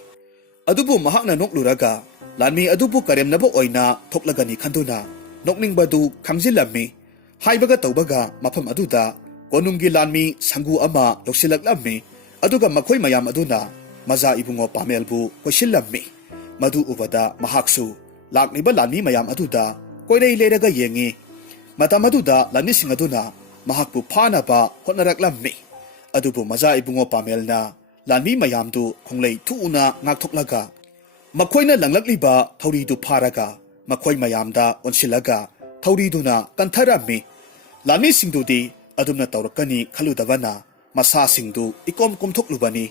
อดูบุมหักนานกลูรากาลานมีอดูบุกเรมนบโอยนาทกละกันีขันดูนานกนิ่งบดูคังจิลลัมมีไฮบกะตาวบกามาพัมอดูดากวนุงกิลานมีสังกูอามาลกสิลักลัมมีอดูกะมาคุยมายามอดูนามาจ่าอิบุงอปาเมลบูกชิลลัมมีมาดูอุบดามหักสูลากนิบลานมีมายามอดูดาคุยได้เลระกะเยงีมาตามอดูดาลานนิสิงอดูนามหักบุพานาบะฮอนรักลัมมีอดูบุมาจ่าอิบุงอปาเมลนาลานมีมายามดูคงเลยทุอุนางักทกละกามาคุยน่ะหลังลักลีบะทารีดูพารากามาคุยมายามดาอนชิลากาทารีดูนากันทารามีลานีสิงดูดีอดุมนาตาวรกันีขลุดาวนามาซาสิงดูอีกอมกุมทกลุบานี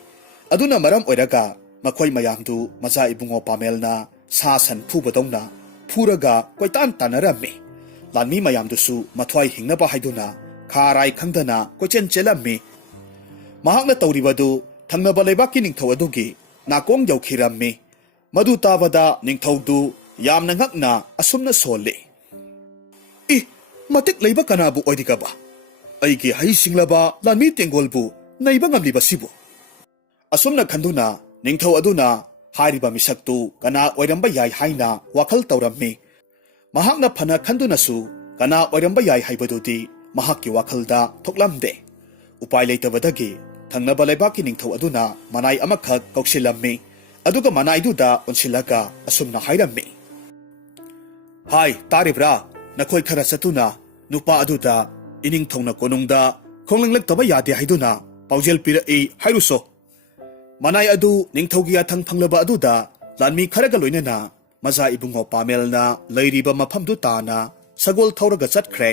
อดุนามารัมออยรากามาคุยมายามดูมาจ่าอิบุงอปาเมลนาซาสันผู้บดงนาผู้รากาคุยตันตานารามีลานีมายามดูสูมาถอยหิงนาบะให้ดูนาคารายขังดนาคุยเจนเจลามีมาหักนาตาวรีบดูทั้งนาบะเลยบักกินิงทวดูกีนากงยาวขีรามีมาดูตาบดานิงทาวดูยามนังนาอสุมนาโซเลอีมาติกเลยบักนาบุอดีกบะไอเกให้สิงลาบะลานมีเตียงกอลบุในบังอัมลีบสิบุอสุมนาขันดูนานิงทาวอดูนาฮาริบามิสักตูกนาอวยรัมบะยายไฮนาวาคัลตาวรัมมีมหักนาพนาขันดูนาสูกนาอวยรัมบะยายไฮบดูดีมหักกิวาคัลดาทกลัมเดอุปายเลยตาวดากีทั้งนาบะเลยบักกินิงทาวอดูนามานายอามักขักกอกชิลัมมี ꯑꯗꯨꯒ ꯃꯅꯥꯏꯗꯨꯗ ꯑꯣꯟꯁꯤꯜꯂꯒ ꯑꯁꯨꯝꯅ ꯍꯥꯏꯔꯝꯃꯤ꯫ ꯍꯥꯏ ꯇꯥꯔꯤꯕ꯭ꯔꯥ ꯅꯈꯣꯏ ꯈꯔ ꯆꯠꯇꯨꯅ ꯅꯨꯄꯥ ꯑꯗꯨꯗ ꯏꯅꯤꯡꯊꯧꯅ ꯀꯣꯅꯨꯡꯗ ꯈꯣꯡꯂꯪꯂꯛꯇꯕ ꯌꯥꯗꯦ ꯍꯥꯏꯗꯨꯅ ꯄꯥꯎꯖꯦꯜ ꯄꯤꯔꯛꯏ ꯍꯥꯏꯔꯨꯁꯣ꯫ ꯃꯅꯥꯏ ꯑꯗꯨ ꯅꯤꯡꯊꯧꯒꯤ ꯌꯥꯊꯪ ꯐꯪꯂꯕ ꯑꯗꯨꯗ ꯂꯥꯟꯃꯤ ꯈꯔꯒ ꯂꯣꯏꯅꯅ ꯃꯖꯥ ꯏꯕꯨꯡꯉꯣ ꯄꯥꯃꯦꯜꯅ ꯂꯩꯔꯤꯕ ꯃꯐꯝꯗꯨ ꯇꯥꯅ ꯁꯒꯣꯜ ꯊꯧꯔꯒ ꯆꯠꯈ꯭ꯔꯦ꯫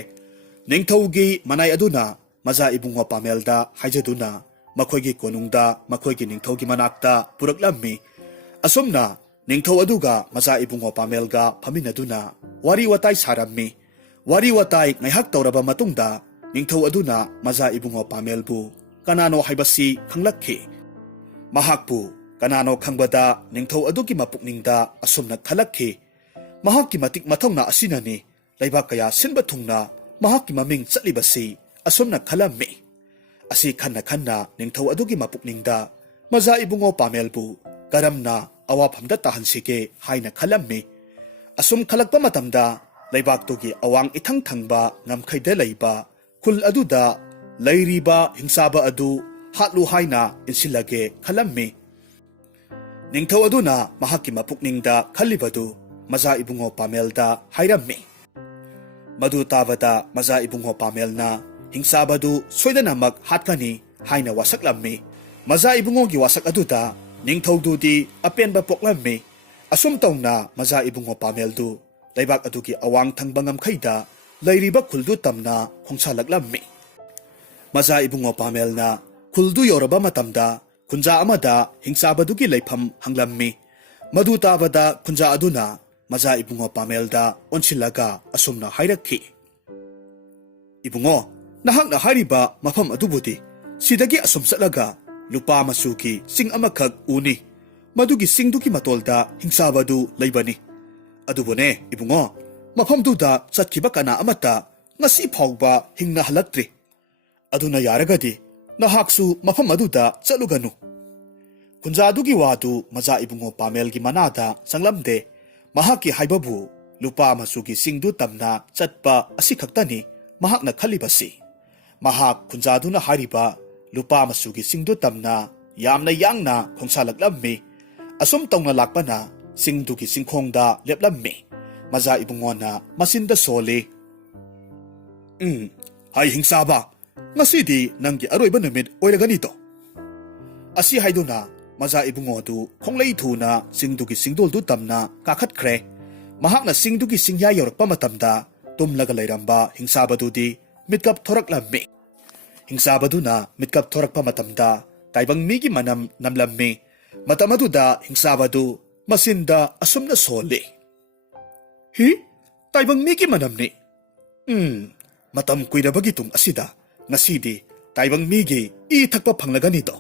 ꯅꯤꯡꯊꯧꯒꯤ ꯃꯅꯥꯏ ꯑꯗꯨꯅ ꯃꯖꯥ ꯏꯕꯨꯡꯉꯣ ꯄꯥꯃꯦꯜꯗ ꯍꯥꯏꯖꯗꯨꯅ ꯃꯈꯣꯏꯒꯤ ꯀꯣꯅꯨꯡꯗ ꯃꯈꯣꯏꯒꯤ ꯅꯤꯡꯊꯧꯒꯤ ꯃꯅꯥꯛꯇ ꯄꯨꯔꯛꯂꯝꯃꯤ꯫ ꯑꯁꯨꯝꯅ ꯅꯤꯡꯊꯧ ꯑꯗꯨꯒ ꯃꯖꯥ ꯏꯕꯨꯡꯉꯣ ꯄꯥꯃꯦꯜꯒ ꯐꯝꯃꯤꯟꯅꯗꯨꯅ ꯋꯥꯔꯤ ꯋꯥꯇꯥꯏ ꯁꯥꯔꯝꯃꯤ꯫ ꯋꯥꯔꯤ ꯋꯥꯇꯥꯏ ꯉꯥꯏꯍꯥꯛ ꯇꯧꯔꯕ ꯃꯇꯨꯡꯗ ꯅꯤꯡꯊꯧ ꯑꯗꯨꯅ ꯃꯖꯥ ꯏꯕꯨꯡꯉꯣ ꯄꯥꯃꯦꯜꯕꯨ ꯀꯅꯥꯅꯣ ꯍꯥꯏꯕꯁꯤ ꯈꯪꯂꯛꯈꯤ꯫ ꯃꯍꯥꯛꯄꯨ ꯀꯅꯥꯅꯣ ꯈꯪꯕꯗ ꯅꯤꯡꯊꯧ ꯑꯗꯨꯒꯤ ꯃꯄꯨꯛꯅꯤꯡꯗ ꯑꯁꯨꯝꯅ ꯈꯜꯂꯛꯈꯤ꯫ ꯃꯍꯥꯛꯀꯤ ꯃꯇꯤꯛ ꯃꯊꯧꯅꯥ ꯑꯁꯤꯅꯅꯤ ꯂꯩꯕꯥꯛ ꯀꯌꯥ ꯁꯤꯟꯕ ꯊꯨꯡꯅ ꯃꯍꯥꯛꯀꯤ ꯃꯃꯤꯡ ꯆꯠꯂꯤꯕꯁꯤ ꯑꯁꯨꯝꯅ ꯈꯜꯂꯝꯃꯤ꯫ ꯑꯁꯤ ꯈꯟꯅ ꯈꯟꯅ ꯅꯤꯡꯊꯧ ꯑꯗꯨꯒꯤ ꯃꯄꯨꯛꯅꯤꯡꯗ ꯃꯖꯥ ꯏꯕꯨꯡꯉꯣ ꯄꯥꯃꯦꯜꯕꯨ ꯀꯔꯝꯅ ꯑꯋꯥꯐꯝꯗ ꯇꯥꯍꯟꯁꯤꯒꯦ ꯍꯥꯏꯅ ꯈꯜꯂꯝꯃꯤ꯫ ꯑꯁꯨꯝ ꯈꯜꯂꯛꯄ ꯃꯇꯝꯗ ꯂꯩꯕꯥꯛꯇꯨꯒꯤ ꯑꯋꯥꯡ ꯏꯊꯪ ꯊꯪꯕ ꯉꯝꯈꯩꯗ ꯂꯩꯕ ꯈꯨꯜ ꯑꯗꯨꯗ ꯂꯩꯔꯤꯕ ꯍꯤꯡꯆꯥꯕ ꯑꯗꯨ ꯍꯥꯠꯂꯨ ꯍꯥꯏꯅ ꯏꯟꯁꯤꯜꯂꯒꯦ ꯈꯜꯂꯝꯃꯤ꯫ ꯅꯤꯡꯊꯧ ꯑꯗꯨꯅ ꯃꯍꯥꯛꯀꯤ ꯃꯄꯨꯛꯅꯤꯡꯗ ꯈꯜꯂꯤꯕꯗꯨ ꯃꯖꯥ ꯏꯕꯨꯡꯉꯣ ꯄꯥꯃꯦꯜꯗ ꯍꯥꯏꯔꯝꯃꯤ꯫ ꯃꯗꯨ ꯇꯥꯕꯗ ꯃꯖꯥ ꯏꯕꯨꯡꯉꯣ ꯄꯥꯃꯦꯜꯅ ꯍꯤꯡꯆꯥꯕꯗꯨ ꯁꯣꯏꯗꯅꯃꯛ ꯍꯥꯠꯀꯅꯤ ꯍꯥꯏꯅ ꯋꯥꯁꯛꯂꯝꯃꯤ꯫ ꯃꯖꯥ ꯏꯕꯨꯡꯉꯣꯒꯤ ꯋꯥꯁꯛ ꯑꯗꯨꯗ ꯅꯤꯡꯊꯧꯗꯨꯗꯤ ꯑꯄꯦꯟꯕ ꯄꯣꯛꯂꯝꯃꯤ꯫ ꯑꯁꯨꯝ ꯇꯧꯅ ꯃꯖꯥ ꯏꯕꯨꯡꯉꯣ ꯄꯥꯃꯦꯜꯗꯨ ꯂꯩꯕꯥꯛ ꯑꯗꯨꯒꯤ ꯑꯋꯥꯡ ꯊꯪꯕ ꯉꯝꯈꯩꯗ ꯂꯩꯔꯤꯕ ꯈꯨꯜꯗꯨ ꯇꯝꯅ ꯈꯣꯡꯁꯥꯜꯂꯛꯂꯝꯃꯤ꯫ ꯃꯖꯥ ꯏꯕꯨꯡꯉꯣ ꯄꯥꯃꯦꯜꯅ ꯈꯨꯜꯗꯨ ꯌꯧꯔꯕ ꯃꯇꯝꯗ ꯈꯨꯟꯖꯥ ꯑꯃꯗ ꯍꯤꯡꯆꯥꯕꯗꯨꯒꯤ ꯂꯩꯐꯝ ꯍꯪꯂꯝꯃꯤ꯫ ꯃꯗꯨ ꯇꯥꯕꯗ ꯈꯨꯟꯖꯥ ꯑꯗꯨꯅ ꯃꯖꯥ ꯏꯕꯨꯡꯉꯣ ꯄꯥꯃꯦꯜꯗ ꯑꯣꯟꯁꯤꯜꯂꯒ ꯑꯁꯨꯝꯅ ꯍꯥꯏꯔꯛꯈꯤ꯫ ꯏꯕꯨꯡꯉꯣ, ꯅꯍꯥꯛꯅ ꯍꯥꯏꯔꯤꯕ ꯃꯐꯝ ꯑꯗꯨꯕꯨꯗꯤ ꯁꯤꯗꯒꯤ ꯑꯁꯨꯝ ꯆꯠꯂꯒ ꯂꯨꯄꯥ ꯃꯆꯨꯒꯤ ꯆꯤꯡ ꯑꯃꯈꯛ ꯎꯅꯤ꯫ ꯃꯗꯨꯒꯤ ꯆꯤꯡꯗꯨꯒꯤ ꯃꯇꯣꯜꯗ ꯍꯤꯡꯆꯥꯕꯗꯨ ꯂꯩꯕꯅꯤ꯫ ꯑꯗꯨꯕꯨꯅꯦ ꯏꯕꯨꯡꯉꯣ, ꯃꯐꯝꯗꯨꯗ ꯆꯠꯈꯤꯕ ꯀꯅꯥ ꯑꯃꯠꯇ ꯉꯁꯤ ꯐꯥꯎꯕ ꯍꯤꯡꯅ ꯍꯜꯂꯛꯇ꯭ꯔꯤ꯫ ꯑꯗꯨꯅ ꯌꯥꯔꯒꯗꯤ ꯅꯍꯥꯛꯁꯨ ꯃꯐꯝ ꯑꯗꯨꯗ ꯆꯠꯂꯨꯒꯅꯨ꯫ ꯈꯨꯟꯖꯥꯗꯨꯒꯤ ꯋꯥꯗꯨ ꯃꯖꯥ ꯏꯕꯨꯡꯉꯣ ꯄꯥꯃꯦꯜꯒꯤ ꯃꯅꯥꯗ ꯆꯪꯂꯝꯗꯦ꯫ ꯃꯍꯥꯛꯀꯤ ꯍꯥꯏꯕꯕꯨ ꯂꯨꯄꯥ ꯃꯆꯨꯒꯤ ꯆꯤꯡꯗꯨ ꯇꯝꯅ ꯆꯠꯄ ꯑꯁꯤꯈꯛꯇꯅꯤ ꯃꯍꯥꯛꯅ ꯈꯜꯂꯤꯕꯁꯤ꯫ ꯃꯍꯥꯛ ꯈꯨꯟꯖꯥꯗꯨꯅ ꯍꯥꯏꯔꯤꯕ ꯂꯨꯄꯥ ꯃꯆꯨꯒꯤ ꯆꯤꯡꯗꯨ ꯇꯝꯅ ꯌꯥꯝꯅ ꯌꯥꯡꯅ ꯈꯣꯡꯁꯥꯜꯂꯛꯂꯝꯃꯤ꯫ ꯑꯁꯨꯝ ꯇꯧꯅ ꯂꯥꯛꯄꯅ ꯆꯤꯡꯗꯨꯒꯤ ꯆꯤꯡꯈꯣꯡꯗ ꯂꯦꯞꯂꯝꯃꯤ꯫ ꯃꯖꯥ ꯏꯕꯨꯡꯉꯣꯅ ꯃꯆꯤꯟꯗ ꯁꯣꯜꯂꯤ꯫ ꯍꯥꯏ ꯍꯤꯡꯆꯥꯕ, ꯉꯁꯤꯗꯤ ꯅꯪꯒꯤ ꯑꯔꯣꯏꯕ ꯅꯨꯃꯤꯠ ꯑꯣꯏꯔꯒꯅꯤꯗꯣ꯫ ꯑꯁꯤ ꯍꯥꯏꯗꯨꯅ ꯃꯖꯥ ꯏꯕꯨꯡꯉꯣꯗꯨ ꯈꯣꯡꯂꯩ ꯊꯨꯅ ꯆꯤꯡꯗꯨꯒꯤ ꯆꯤꯡꯗꯣꯜꯗꯨ ꯇꯝꯅ ꯀꯥꯈꯠꯈ꯭ꯔꯦ꯫ ꯃꯍꯥꯛꯅ ꯆꯤꯡꯗꯨꯒꯤ ꯆꯤꯡꯌꯥ ꯌꯧꯔꯛꯄ ꯃꯇꯝꯗ ꯇꯨꯝꯂꯒ ꯂꯩꯔꯝꯕ ꯍꯤꯡꯆꯥꯕꯗꯨꯗꯤ ꯃꯤꯠꯀꯞ ꯊꯣꯔꯛꯂꯝꯃꯤ꯫ ꯍꯤꯡꯆꯥꯕꯗꯨꯅ ꯃꯤꯠꯀꯞ ꯊꯣꯔꯛꯄ ꯃꯇꯝꯗ ꯇꯥꯏꯕꯪ ꯃꯤꯒꯤ ꯃꯅꯝ ꯅꯝꯂꯝꯃꯤ꯫ ꯃꯇꯝ ꯑꯗꯨꯗ ꯍꯤꯡꯆꯥꯕꯗꯨ ꯃꯆꯤꯟꯗ ꯑꯁꯨꯝꯅ ꯁꯣꯜꯂꯤ꯫ ꯍꯤ, ꯇꯥꯏꯕꯪ ꯃꯤꯒꯤ ꯃꯅꯝꯅꯤ꯫ ꯃꯇꯝ ꯀꯨꯏꯔꯕꯒꯤ ꯇꯨꯡ ꯑꯁꯤꯗ ꯉꯁꯤꯗꯤ ꯇꯥꯏꯕꯪ ꯃꯤꯒꯤ ꯏ ꯊꯛꯄ ꯐꯪꯂꯒꯅꯤꯗꯣ꯫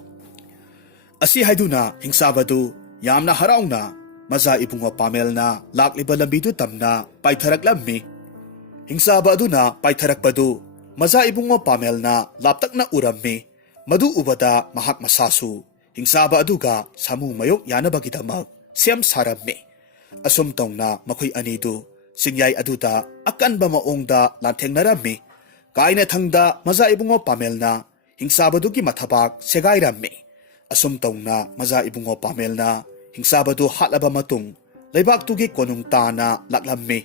ꯑꯁꯤ ꯍꯥꯏꯗꯨꯅ ꯍꯤꯡꯆꯥꯕꯗꯨ ꯌꯥꯝꯅ ꯍꯔꯥꯎꯅ ꯃꯖꯥ ꯏꯕꯨꯡꯉꯣ ꯄꯥꯃꯦꯜꯅ ꯂꯥꯛꯂꯤꯕ ꯂꯝꯕꯤꯗꯨ ꯇꯝꯅ ꯄꯥꯏꯊꯔꯛꯂꯝꯃꯤ꯫ ꯍꯤꯡꯆꯥꯕ ꯑꯗꯨꯅ ꯄꯥꯏꯊꯔꯛꯄꯗꯨ ꯃꯖꯥ ꯏꯕꯨꯡꯉꯣ ꯄꯥꯃꯦꯜꯅ ꯂꯥꯞꯇꯛꯅ ꯎꯔꯝꯃꯤ꯫ ꯃꯗꯨ ꯎꯕꯗ ꯃꯍꯥꯛ ꯃꯁꯥꯁꯨ ꯍꯤꯡꯆꯥꯕ ꯑꯗꯨꯒ ꯁꯥꯃꯨ ꯃꯌꯣꯛ ꯌꯥꯅꯕꯒꯤꯗꯃꯛ ꯁꯦꯝ ꯁꯥꯔꯝꯃꯤ꯫ ꯑꯁꯨꯝ ꯇꯧꯅ ꯃꯈꯣꯏ ꯑꯅꯤꯗꯨ ꯆꯤꯡꯌꯥꯏ ꯑꯗꯨꯗ ꯑꯀꯟꯕ ꯃꯑꯣꯡꯗ ꯂꯥꯟꯊꯦꯡꯅꯔꯝꯃꯤ꯫ ꯀꯥꯏꯅꯊꯪꯗ ꯃꯖꯥ ꯏꯕꯨꯡꯉꯣ ꯄꯥꯃꯦꯜꯅ ꯍꯤꯡꯆꯥꯕꯗꯨꯒꯤ ꯃꯊꯕꯥꯛ ꯁꯦꯒꯥꯏꯔꯝꯃꯤ꯫ ꯑꯁꯨꯝ ꯇꯧꯅ ꯃꯖꯥ ꯏꯕꯨꯡꯉꯣ ꯄꯥꯃꯦꯜꯅ ꯍꯤꯡꯆꯥꯕꯗꯨ ꯍꯥꯠꯂꯕ ꯃꯇꯨꯡ ꯂꯩꯕꯥꯛꯇꯨꯒꯤ ꯀꯣꯅꯨꯡ ꯇꯥꯅ ꯂꯥꯛꯂꯝꯃꯤ꯫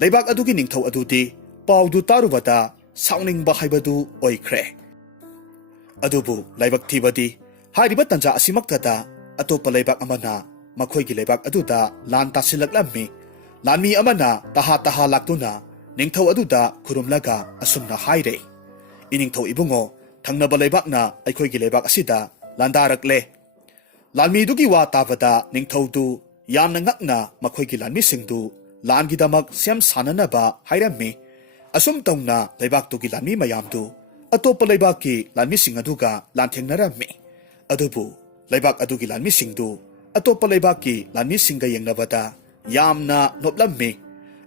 ꯂꯩꯕꯥꯛ ꯑꯗꯨꯒꯤ ꯅꯤꯡꯊꯧ ꯑꯗꯨꯗꯤ ꯄꯥꯎꯗꯨ ꯇꯥꯔꯨꯕꯗ ꯁꯥꯎꯅꯤꯡꯕ ꯍꯥꯏꯕꯗꯨ ꯑꯣꯏꯈ꯭ꯔꯦ꯫ ꯑꯗꯨꯕꯨ ꯂꯥꯏꯕꯛ ꯊꯤꯕꯗꯤ ꯍꯥꯏꯔꯤꯕ ꯇꯟꯖꯥ ꯑꯁꯤꯃꯛꯇꯗ ꯑꯇꯣꯞꯄ ꯂꯩꯕꯥꯛ ꯑꯃꯅ ꯃꯈꯣꯏꯒꯤ ꯂꯩꯕꯥꯛ ꯑꯗꯨꯗ ꯂꯥꯟ ꯇꯥꯁꯤꯜꯂꯛꯂꯝꯃꯤ꯫ ꯂꯥꯟꯃꯤ ꯑꯃꯅ ꯇꯍꯥ ꯇꯍꯥ ꯂꯥꯛꯇꯨꯅ ꯅꯤꯡꯊꯧ ꯑꯗꯨꯗ ꯈꯨꯔꯨꯝꯂꯒ ꯑꯁꯨꯝꯅ ꯍꯥꯏꯔꯦ꯫ ꯏꯅꯤꯡꯊꯧ ꯏꯕꯨꯡꯉꯣ, ꯊꯪꯅꯕ ꯂꯩꯕꯥꯛꯅ ꯑꯩꯈꯣꯏꯒꯤ ꯂꯩꯕꯥꯛ ꯑꯁꯤꯗ ꯂꯥꯟꯗꯥꯔꯛꯂꯦ꯫ ꯂꯥꯟꯃꯤꯗꯨꯒꯤ ꯋꯥ ꯇꯥꯕꯗ ꯅꯤꯡꯊꯧꯗꯨ ꯌꯥꯝꯅ ꯉꯛꯅ ꯃꯈꯣꯏꯒꯤ ꯂꯥꯟꯃꯤꯁꯤꯡꯗꯨ ꯂꯥꯟꯒꯤꯗꯃꯛ ꯁꯦꯝ ꯁꯥꯅꯅꯕ ꯍꯥꯏꯔꯝꯃꯤ꯫ ꯑꯁꯨꯝ ꯇꯧꯅ ꯂꯩꯕꯥꯛꯇꯨꯒꯤ ꯂꯥꯟꯃꯤ ꯃꯌꯥꯝꯗꯨ ꯑꯇꯣꯞꯄ ꯂꯩꯕꯥꯛꯀꯤ ꯂꯥꯟꯃꯤꯁꯤꯡ ꯑꯗꯨꯒ ꯂꯥꯟꯊꯦꯡꯅꯔꯝꯃꯤ꯫ ꯑꯗꯨꯕꯨ ꯂꯩꯕꯥꯛ ꯑꯗꯨꯒꯤ ꯂꯥꯟꯃꯤꯁꯤꯡꯗꯨ ꯑꯇꯣꯞꯄ ꯂꯩꯕꯥꯛꯀꯤ ꯂꯥꯟꯃꯤꯁꯤꯡꯒ ꯌꯦꯡꯅꯕꯗ ꯌꯥꯝꯅ ꯅꯣꯞꯂꯝꯃꯤ꯫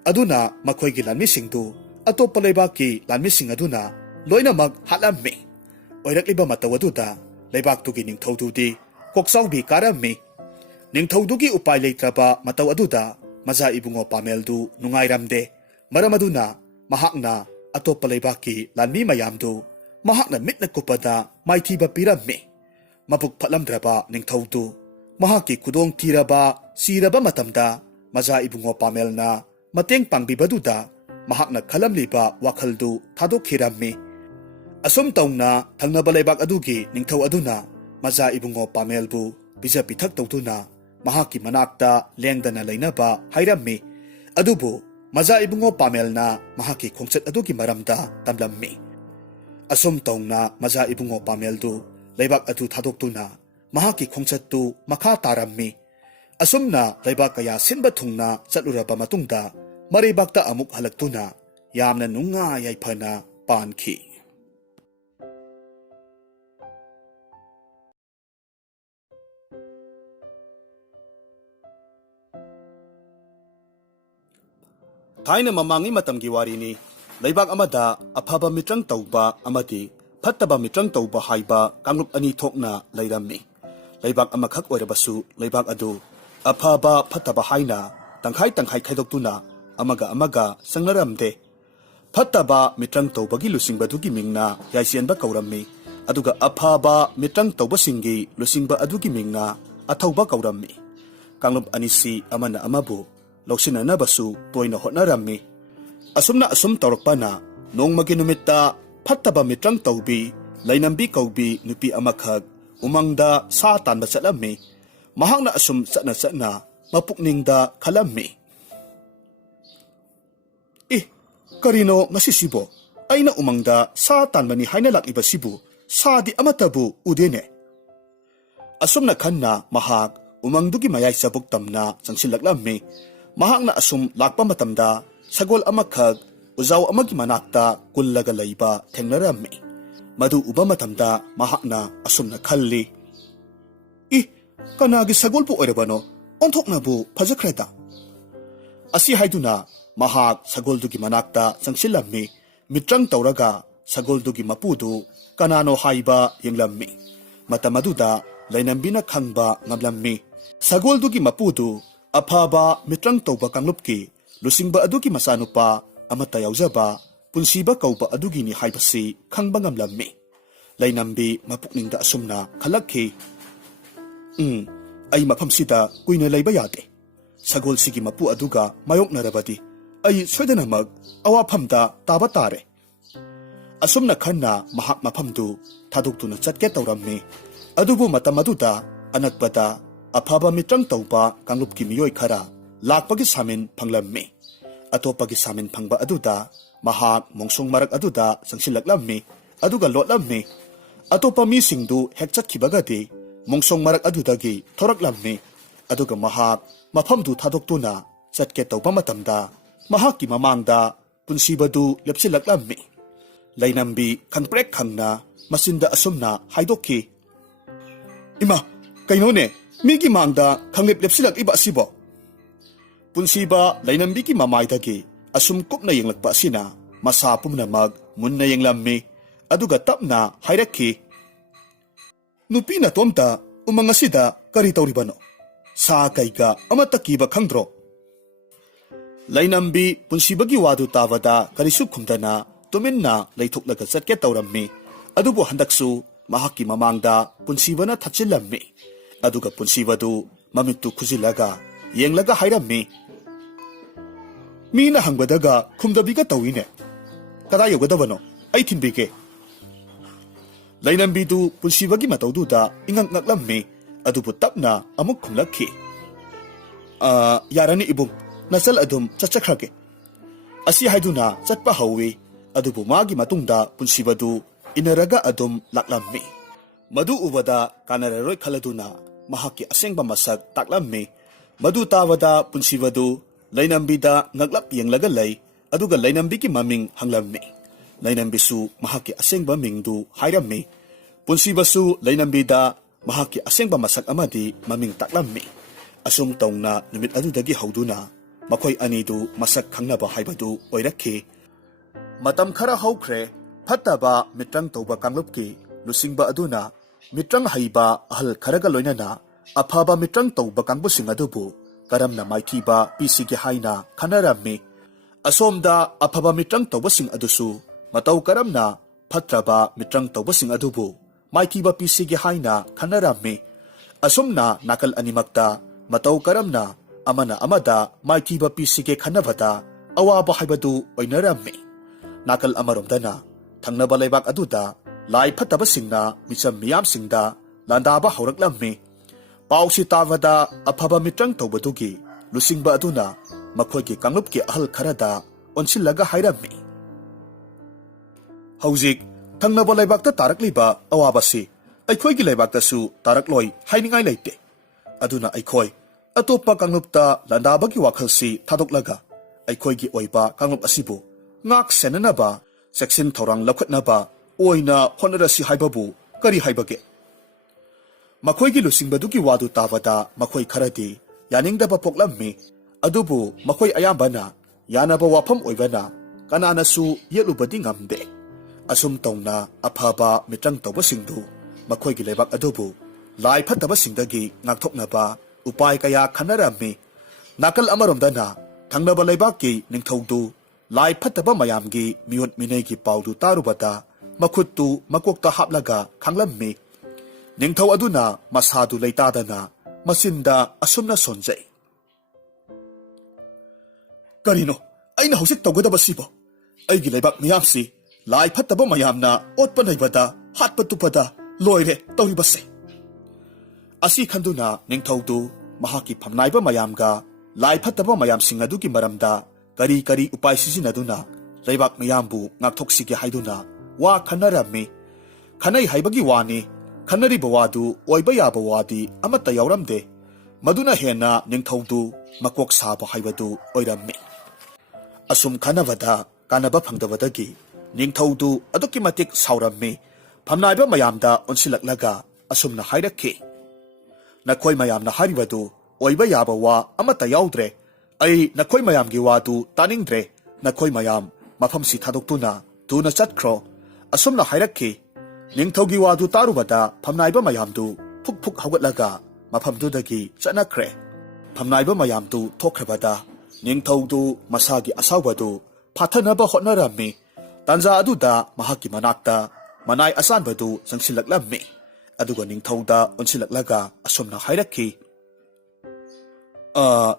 ꯑꯗꯨꯅ ꯃꯈꯣꯏꯒꯤ ꯂꯥꯟꯃꯤꯁꯤꯡꯗꯨ ꯑꯇꯣꯞꯄ ꯂꯩꯕꯥꯛꯀꯤ ꯂꯥꯟꯃꯤꯁꯤꯡ ꯑꯗꯨꯅ ꯂꯣꯏꯅꯃꯛ ꯍꯥꯠꯂꯝꯃꯤ꯫ ꯑꯣꯏꯔꯛꯂꯤꯕ ꯃꯇꯧ ꯑꯗꯨꯗ ꯂꯩꯕꯥꯛꯇꯨꯒꯤ ꯅꯤꯡꯊꯧꯗꯨꯗꯤ ꯀꯣꯛꯆꯥꯎꯕꯤ ꯀꯥꯔꯝꯃꯤ꯫ ꯅꯤꯡꯊꯧꯗꯨꯒꯤ ꯎꯄꯥꯏ ꯂꯩꯇ꯭ꯔꯕ ꯃꯇꯧ ꯑꯗꯨꯗ ꯃꯖꯥ ꯏꯕꯨꯡꯉꯣ ꯄꯥꯃꯦꯜꯗꯨ ꯅꯨꯡꯉꯥꯏꯔꯝꯗꯦ꯫ ꯃꯔꯝ ꯑꯗꯨꯅ ꯃꯍꯥꯛꯅ ꯑꯇꯣꯞꯄ ꯂꯩꯕꯥꯛꯀꯤ ꯂꯥꯟꯃꯤ ꯃꯌꯥꯝꯗꯨ ꯃꯍꯥꯛꯅ ꯃꯤꯠꯅ ꯀꯨꯞꯄꯗ ꯃꯥꯏꯊꯤꯕ ꯄꯤꯔꯝꯃꯤ꯫ ꯃꯕꯨꯛ ꯐꯠꯂꯝꯗ꯭ꯔꯕ ꯅꯤꯡꯊꯧꯗꯨ mahaki kudong tiraba siraba matamda maja ibungo Pamelna mateng pangbibaduda mahakna khalamliba wakhaldu thadokhirammi. Asum taungna thangnaba leibak adugi ningthau aduna maja ibungo Pamelbu bija pithak tawduna mahaki manakta lengdana leinaba hairammi. Adubu maja ibungo Pamelna mahaki khongchat adugi maramda tamlammi. Asum taungna maja ibungo Pameldu leibak adu thadokduna mahaki khongchattu makha tarammi. Asumna leibak kaya sinba thungna chatluraba matungda mareibakta amuk halaktuna yamna nunga yaifana pankhi. Thaina mamangi matamgi warini leibak amada aphaba mitrang tauba amati phattaba mitrang tauba haiba kanglup ani thokna leirammi. Leibak amakhak oirabasu leibak adu aphaba phattaba haina tangkhai khaidoktuna amaga sangnaramde. Phattaba mitrang taubagi lusingbadu gi mingna yaisianba kaurammi. Aduga aphaba mitrang taubasingi lusingba adugi mingna athauba kaurammi. Kanglup anisi amana amabu loksinanabasu toina hotnarammi. Asumna asum taurakpana nongmagi numitta phattaba mitrang taubi lainambi kaubi nupi amakhak umangda sa tanba chatlammi. Mahakna asum satna mapukningda khalammi. Karino masisibo aina umangda sa tanbani haina lakiba sibu sadi amatabu udene. Asumna khanna mahak umangdugi mayai sabuk tamna changsilaklammi. Mahakna asum lakpa matamda sagol amakhak uzaw amagi manakta kullaga layba thengnarammi. Madu uba matamda mahakna asumna khalli. Kanagi sagol bu oirabano onthokna bu phajakreda. Asi haiduna mahak sagoldugi manakta changsillammi. Mitrang tauraga sagoldugi mapudu kanano haiba yenglammi. Matamaduda lainambina khangba ngamlammi. Sagoldugi mapudu aphaba mitrang tauba kanglupki lusingba adugi masanupa amata yauzaba punsiba kauba adugi ni haibasi khangba ngamlammi. Lainambi mapukningda asumna khalakhi. Ay maphamsida kuina layba yade. Sagol sigi mapu aduga mayok narabadi ay soidanamag awaphamda taba tare. Asumna khanna mahak maphamdu thadokduna chatke taurammi. Adubu matamaduda anakbada aphaba mitrang tauba kanglupki miyoi khara lakpagi samin phanglammi. Atopagi samin phangba aduda mahak mongsong marak aduda sangsilaklammi aduga lotlammi. Atopa misingdu hekchatkibagadi mongsong marak adudagi thoraklammi. Aduga mahak maphamdu thadokduna chatke tauba matamda mahakki mamangda punsibadu lepsilaklammi. Lainambi khangprek khangna masinda asumna haidokhi. Ima, kainone migi mangda khanglep lepsilak iba asibo. Punsiba lainambi ki mamaydagi asum kupna yenglakpa asina masa pumnamag munna yenglammi. Aduga tapna hairakhi. Nupi na tomta umangasida kari tauribano. Sa kayga amatakiba khangdro. Lainambi punsibagi wadu tawada karisuk kumdana tuminna laythuklaga chatke taurammi. Adubu handaksu mahakki mamangda punsibana thachillammi. Aduga punsibadu mamittu khujilaga yenglaga hairammi. Mina hangbadaga khumdabiga tawine. Kada yogadabano ay thinbige. Lainambidu punsibagi matawduda ingangngaklammi. Adubu tapna amuk khumlakhi. Yarani ibung nasal adum chachakhrage. Asi haiduna chatpa hawi. Adubu magi matungda punsibadu inaraga adum laklammi. Madu ubada kanararoi khaladuna mahaki asengba masak taklammi. Madu tawada punsibadu lainambida ngaglap yenglaga lay. Aduga lainambi ki maming hanglammi. Lainambisu mahaki asengba mingdu hairammi. Punsibasu lainambida mahaki asengba masak amadi maming taklammi. Asum taungna numit adudagi hauduna makoy anidu masak khangnaba haibadu oirakhi. Matam khara haukre phattaba mitrang tauba kanglupki lusingba aduna mitrang haiba ahal kharaga loinana aphaba mitrang tauba kangbusing adubu karamna maithiba pisigi haina khanarammi. Asomda aphaba mitrang taubasing adusu matau karamna phatraba mitrang taubasing adubu maithiba pisigi haina khanarammi. ꯑꯁꯨꯝꯅ ꯅꯥꯀꯜ ꯑꯅꯤꯃꯛꯇ ꯃꯇꯧ ꯀꯔꯝꯅ ꯑꯃꯅ ꯑꯃꯗ ꯃꯥꯏꯊꯤꯕ ꯄꯤꯁꯤꯒꯦ ꯈꯟꯅꯕꯗ ꯑꯋꯥꯕ ꯍꯥꯏꯕꯗꯨ ꯑꯣꯏꯅꯔꯝꯃꯤ꯫ ꯅꯥꯀꯜ ꯑꯃꯔꯣꯝꯗꯅ ꯊꯪꯅꯕ ꯂꯩꯕꯥꯛ ꯑꯗꯨꯗ ꯂꯥꯏ ꯐꯠꯇꯕꯁꯤꯡꯅ ꯃꯤꯆꯝ ꯃꯤꯌꯥꯝꯁꯤꯡꯗ ꯂꯥꯟꯗꯥꯕ ꯍꯧꯔꯛꯂꯝꯃꯤ꯫ ꯄꯥꯎꯁꯤ ꯇꯥꯕꯗ ꯑꯐꯕ ꯃꯤꯇ꯭ꯔꯪ ꯇꯧꯕꯗꯨꯒꯤ ꯂꯨꯆꯤꯡꯕ ꯑꯗꯨꯅ ꯃꯈꯣꯏꯒꯤ ꯀꯥꯡꯂꯨꯞꯀꯤ ꯑꯍꯜ ꯈꯔꯗ ꯑꯣꯟꯁꯤꯜꯂꯒ ꯍꯥꯏꯔꯝꯃꯤ, ꯍꯧꯖꯤꯛ ꯊꯪꯅꯕ ꯂꯩꯕꯥꯛꯇ ꯇꯥꯔꯛꯂꯤꯕ ꯑꯋꯥꯕꯁꯤ ꯑꯩꯈꯣꯏꯒꯤ ꯂꯩꯕꯥꯛꯇꯁꯨ ꯇꯥꯔꯛꯂꯣꯏ ꯍꯥꯏꯅꯤꯡꯉꯥꯏ ꯂꯩꯇꯦ꯫ ꯑꯗꯨꯅ ꯑꯩꯈꯣꯏ ꯑꯇꯣꯞꯄ ꯀꯥꯡꯂꯨꯞꯇ ꯂꯥꯟꯗꯥꯕꯒꯤ ꯋꯥꯈꯜꯁꯤ ꯊꯥꯗꯣꯛꯂꯒ ꯑꯩꯈꯣꯏꯒꯤ ꯑꯣꯏꯕ ꯀꯥꯡꯂꯨꯞ ꯑꯁꯤꯕꯨ ꯉꯥꯛ ꯁꯦꯟꯅꯅꯕ ꯆꯦꯛꯁꯤꯟ ꯊꯧꯔꯥꯡ ꯂꯧꯈꯠꯅꯕ ꯑꯣꯏꯅ ꯍꯣꯠꯅꯔꯁꯤ ꯍꯥꯏꯕꯕꯨ ꯀꯔꯤ ꯍꯥꯏꯕꯒꯦ? ꯃꯈꯣꯏꯒꯤ ꯂꯨꯆꯤꯡꯕꯗꯨꯒꯤ ꯋꯥꯗꯨ ꯇꯥꯕꯗ ꯃꯈꯣꯏ ꯈꯔꯗꯤ ꯌꯥꯅꯤꯡꯗꯕ ꯄꯣꯛꯂꯝꯃꯤ꯫ ꯑꯗꯨꯕꯨ ꯃꯈꯣꯏ ꯑꯌꯥꯝꯕꯅ ꯌꯥꯅꯕ ꯋꯥꯐꯝ ꯑꯣꯏꯕꯅ ꯀꯅꯥꯅꯁꯨ ꯌꯦꯠꯂꯨꯕꯗꯤ ꯉꯝꯗꯦ꯫ ꯑꯁꯨꯝ ꯇꯧꯅ ꯑꯐꯕ ꯃꯤꯇ꯭ꯔꯪ ꯇꯧꯕꯁꯤꯡꯗꯨ ꯃꯈꯣꯏꯒꯤ ꯂꯩꯕꯥꯛ ꯑꯗꯨꯕꯨ ꯂꯥꯏ ꯐꯠꯇꯕꯁꯤꯡꯗꯒꯤ ꯉꯥꯛꯊꯣꯛꯅꯕ ꯎꯄꯥꯏ ꯀꯌꯥ ꯈꯟꯅꯔꯝꯃꯤ꯫ ꯅꯥꯀꯜ ꯑꯃꯔꯣꯝꯗꯅ ꯊꯪꯅꯕ ꯂꯩꯕꯥꯛꯀꯤ ꯅꯤꯡꯊꯧꯗꯨ ꯂꯥꯏ ꯐꯠꯇꯕ ꯃꯌꯥꯝꯒꯤ ꯃꯤꯑꯣꯠ ꯃꯤꯅꯩꯒꯤ ꯄꯥꯎꯗꯨ ꯇꯥꯔꯨꯕꯗ ꯃꯈꯨꯠꯇꯨ ꯃꯀꯣꯛꯇ ꯍꯥꯞꯂꯒ ꯈꯥꯡꯂꯝꯃꯤ꯫ ꯅꯤꯡꯊꯧ ꯑꯗꯨꯅ ꯃꯁꯥꯗꯨ ꯂꯩꯇꯥꯗꯅ ꯃꯆꯤꯟꯗ ꯑꯁꯨꯝꯅ ꯁꯣꯟꯖꯩ, ꯀꯔꯤꯅꯣ ꯑꯩꯅ ꯍꯧꯖꯤꯛ ꯇꯧꯒꯗꯕꯁꯤꯕꯣ? ꯑꯩꯒꯤ ꯂꯩꯕꯥꯛ ꯃꯤꯌꯥꯝꯁꯤ ꯂꯥꯏ ꯐꯠꯇꯕ ꯃꯌꯥꯝꯅ ꯑꯣꯠꯄ ꯅꯩꯕꯗ ꯍꯥꯠꯄ ꯇꯨꯞꯄꯗ ꯂꯣꯏꯔꯦ ꯇꯧꯔꯤꯕꯁꯦ꯫ ꯑꯁꯤ ꯈꯟꯗꯨꯅ ꯅꯤꯡꯊꯧꯗꯨ ꯃꯍꯥꯛꯀꯤ ꯐꯝꯅꯥꯏꯕ ꯃꯌꯥꯝꯒ ꯂꯥꯏ ꯐꯠꯇꯕ ꯃꯌꯥꯝꯁꯤꯡ ꯑꯗꯨꯒꯤ ꯃꯔꯝꯗ ꯀꯔꯤ ꯀꯔꯤ ꯎꯄꯥꯏ ꯁꯤꯖꯤꯟꯅꯗꯨꯅ ꯂꯩꯕꯥꯛ ꯃꯤꯌꯥꯝꯕꯨ ꯉꯥꯛꯊꯣꯛꯁꯤꯒꯦ ꯍꯥꯏꯗꯨꯅ ꯋꯥ ꯈꯟꯅꯔꯝꯃꯤ꯫ ꯈꯟꯅꯩ ꯍꯥꯏꯕꯒꯤ ꯋꯥꯅꯤ, ꯈꯟꯅꯔꯤꯕ ꯋꯥꯗꯨ ꯑꯣꯏꯕ ꯌꯥꯕ ꯋꯥꯗꯤ ꯑꯃꯠꯇ ꯌꯥꯎꯔꯝꯗꯦ꯫ ꯃꯗꯨꯅ ꯍꯦꯟꯅ ꯅꯤꯡꯊꯧꯗꯨ ꯃꯀꯣꯛ ꯁꯥꯕ ꯍꯥꯏꯕꯗꯨ ꯑꯣꯏꯔꯝꯃꯤ꯫ ꯑꯁꯨꯝ ꯈꯟꯅꯕꯗ ꯀꯥꯟꯅꯕ ꯐꯪꯗꯕꯗꯒꯤ ꯅꯤꯡꯊꯧꯗꯨ ꯑꯗꯨꯛꯀꯤ ꯃꯇꯤꯛ ꯁꯥꯎꯔꯝꯃꯤ꯫ ꯐꯝꯅꯥꯏꯕ ꯃꯌꯥꯝꯗ ꯑꯣꯟꯁꯤꯜꯂꯛꯂꯒ ꯑꯁꯨꯝꯅ ꯍꯥꯏꯔꯛꯈꯤ, ꯅꯈꯣꯏ ꯃꯌꯥꯝꯅ ꯍꯥꯏꯔꯤꯕꯗꯨ ꯑꯣꯏꯕ ꯌꯥꯕ ꯋꯥ ꯑꯃꯠꯇ ꯌꯥꯎꯗ꯭ꯔꯦ꯫ ꯑꯩ ꯅꯈꯣꯏ ꯃꯌꯥꯝꯒꯤ ꯋꯥꯗꯨ ꯇꯥꯅꯤꯡꯗ꯭ꯔꯦ꯫ ꯅꯈꯣꯏ ꯃꯌꯥꯝ ꯃꯐꯝꯁꯤ ꯊꯥꯗꯣꯛꯇꯨꯅ ꯊꯨꯅ ꯆꯠꯈ꯭ꯔꯣ꯫ ꯑꯁꯨꯝꯅ ꯍꯥꯏꯔꯛꯈꯤ꯫ ꯅꯤꯡꯊꯧꯒꯤ ꯋꯥꯗꯨ ꯇꯥꯔꯨꯕꯗ ꯐꯝꯅꯥꯏꯕ ꯃꯌꯥꯝꯗꯨ ꯐꯨꯛ ꯐꯨꯛ ꯍꯧꯒꯠꯂꯒ ꯃꯐꯝꯗꯨꯗꯒꯤ ꯆꯠꯅꯈ꯭ꯔꯦ꯫ ꯐꯝꯅꯥꯏꯕ ꯃꯌꯥꯝꯗꯨ ꯊꯣꯛꯈ꯭ꯔꯕꯗ ꯅꯤꯡꯊꯧꯗꯨ ꯃꯁꯥꯒꯤ ꯑꯁꯥꯎꯕꯗꯨ ꯐꯥꯊꯅꯕ ꯍꯣꯠꯅꯔꯝꯃꯤ꯫ ꯇꯥꯟꯖꯥ ꯑꯗꯨꯗ ꯃꯍꯥꯛꯀꯤ ꯃꯅꯥꯛꯇ ꯃꯅꯥꯏ ꯑꯁꯥꯟꯕꯗꯨ ꯆꯪꯁꯤꯜꯂꯛꯂꯝꯃꯤ꯫ ꯑꯗꯨꯒ ꯅꯤꯡꯊꯧꯗ ꯑꯣꯟꯁꯤꯜꯂꯛꯂꯒ ꯑꯁꯨꯝꯅ ꯍꯥꯏꯔꯛꯈꯤ,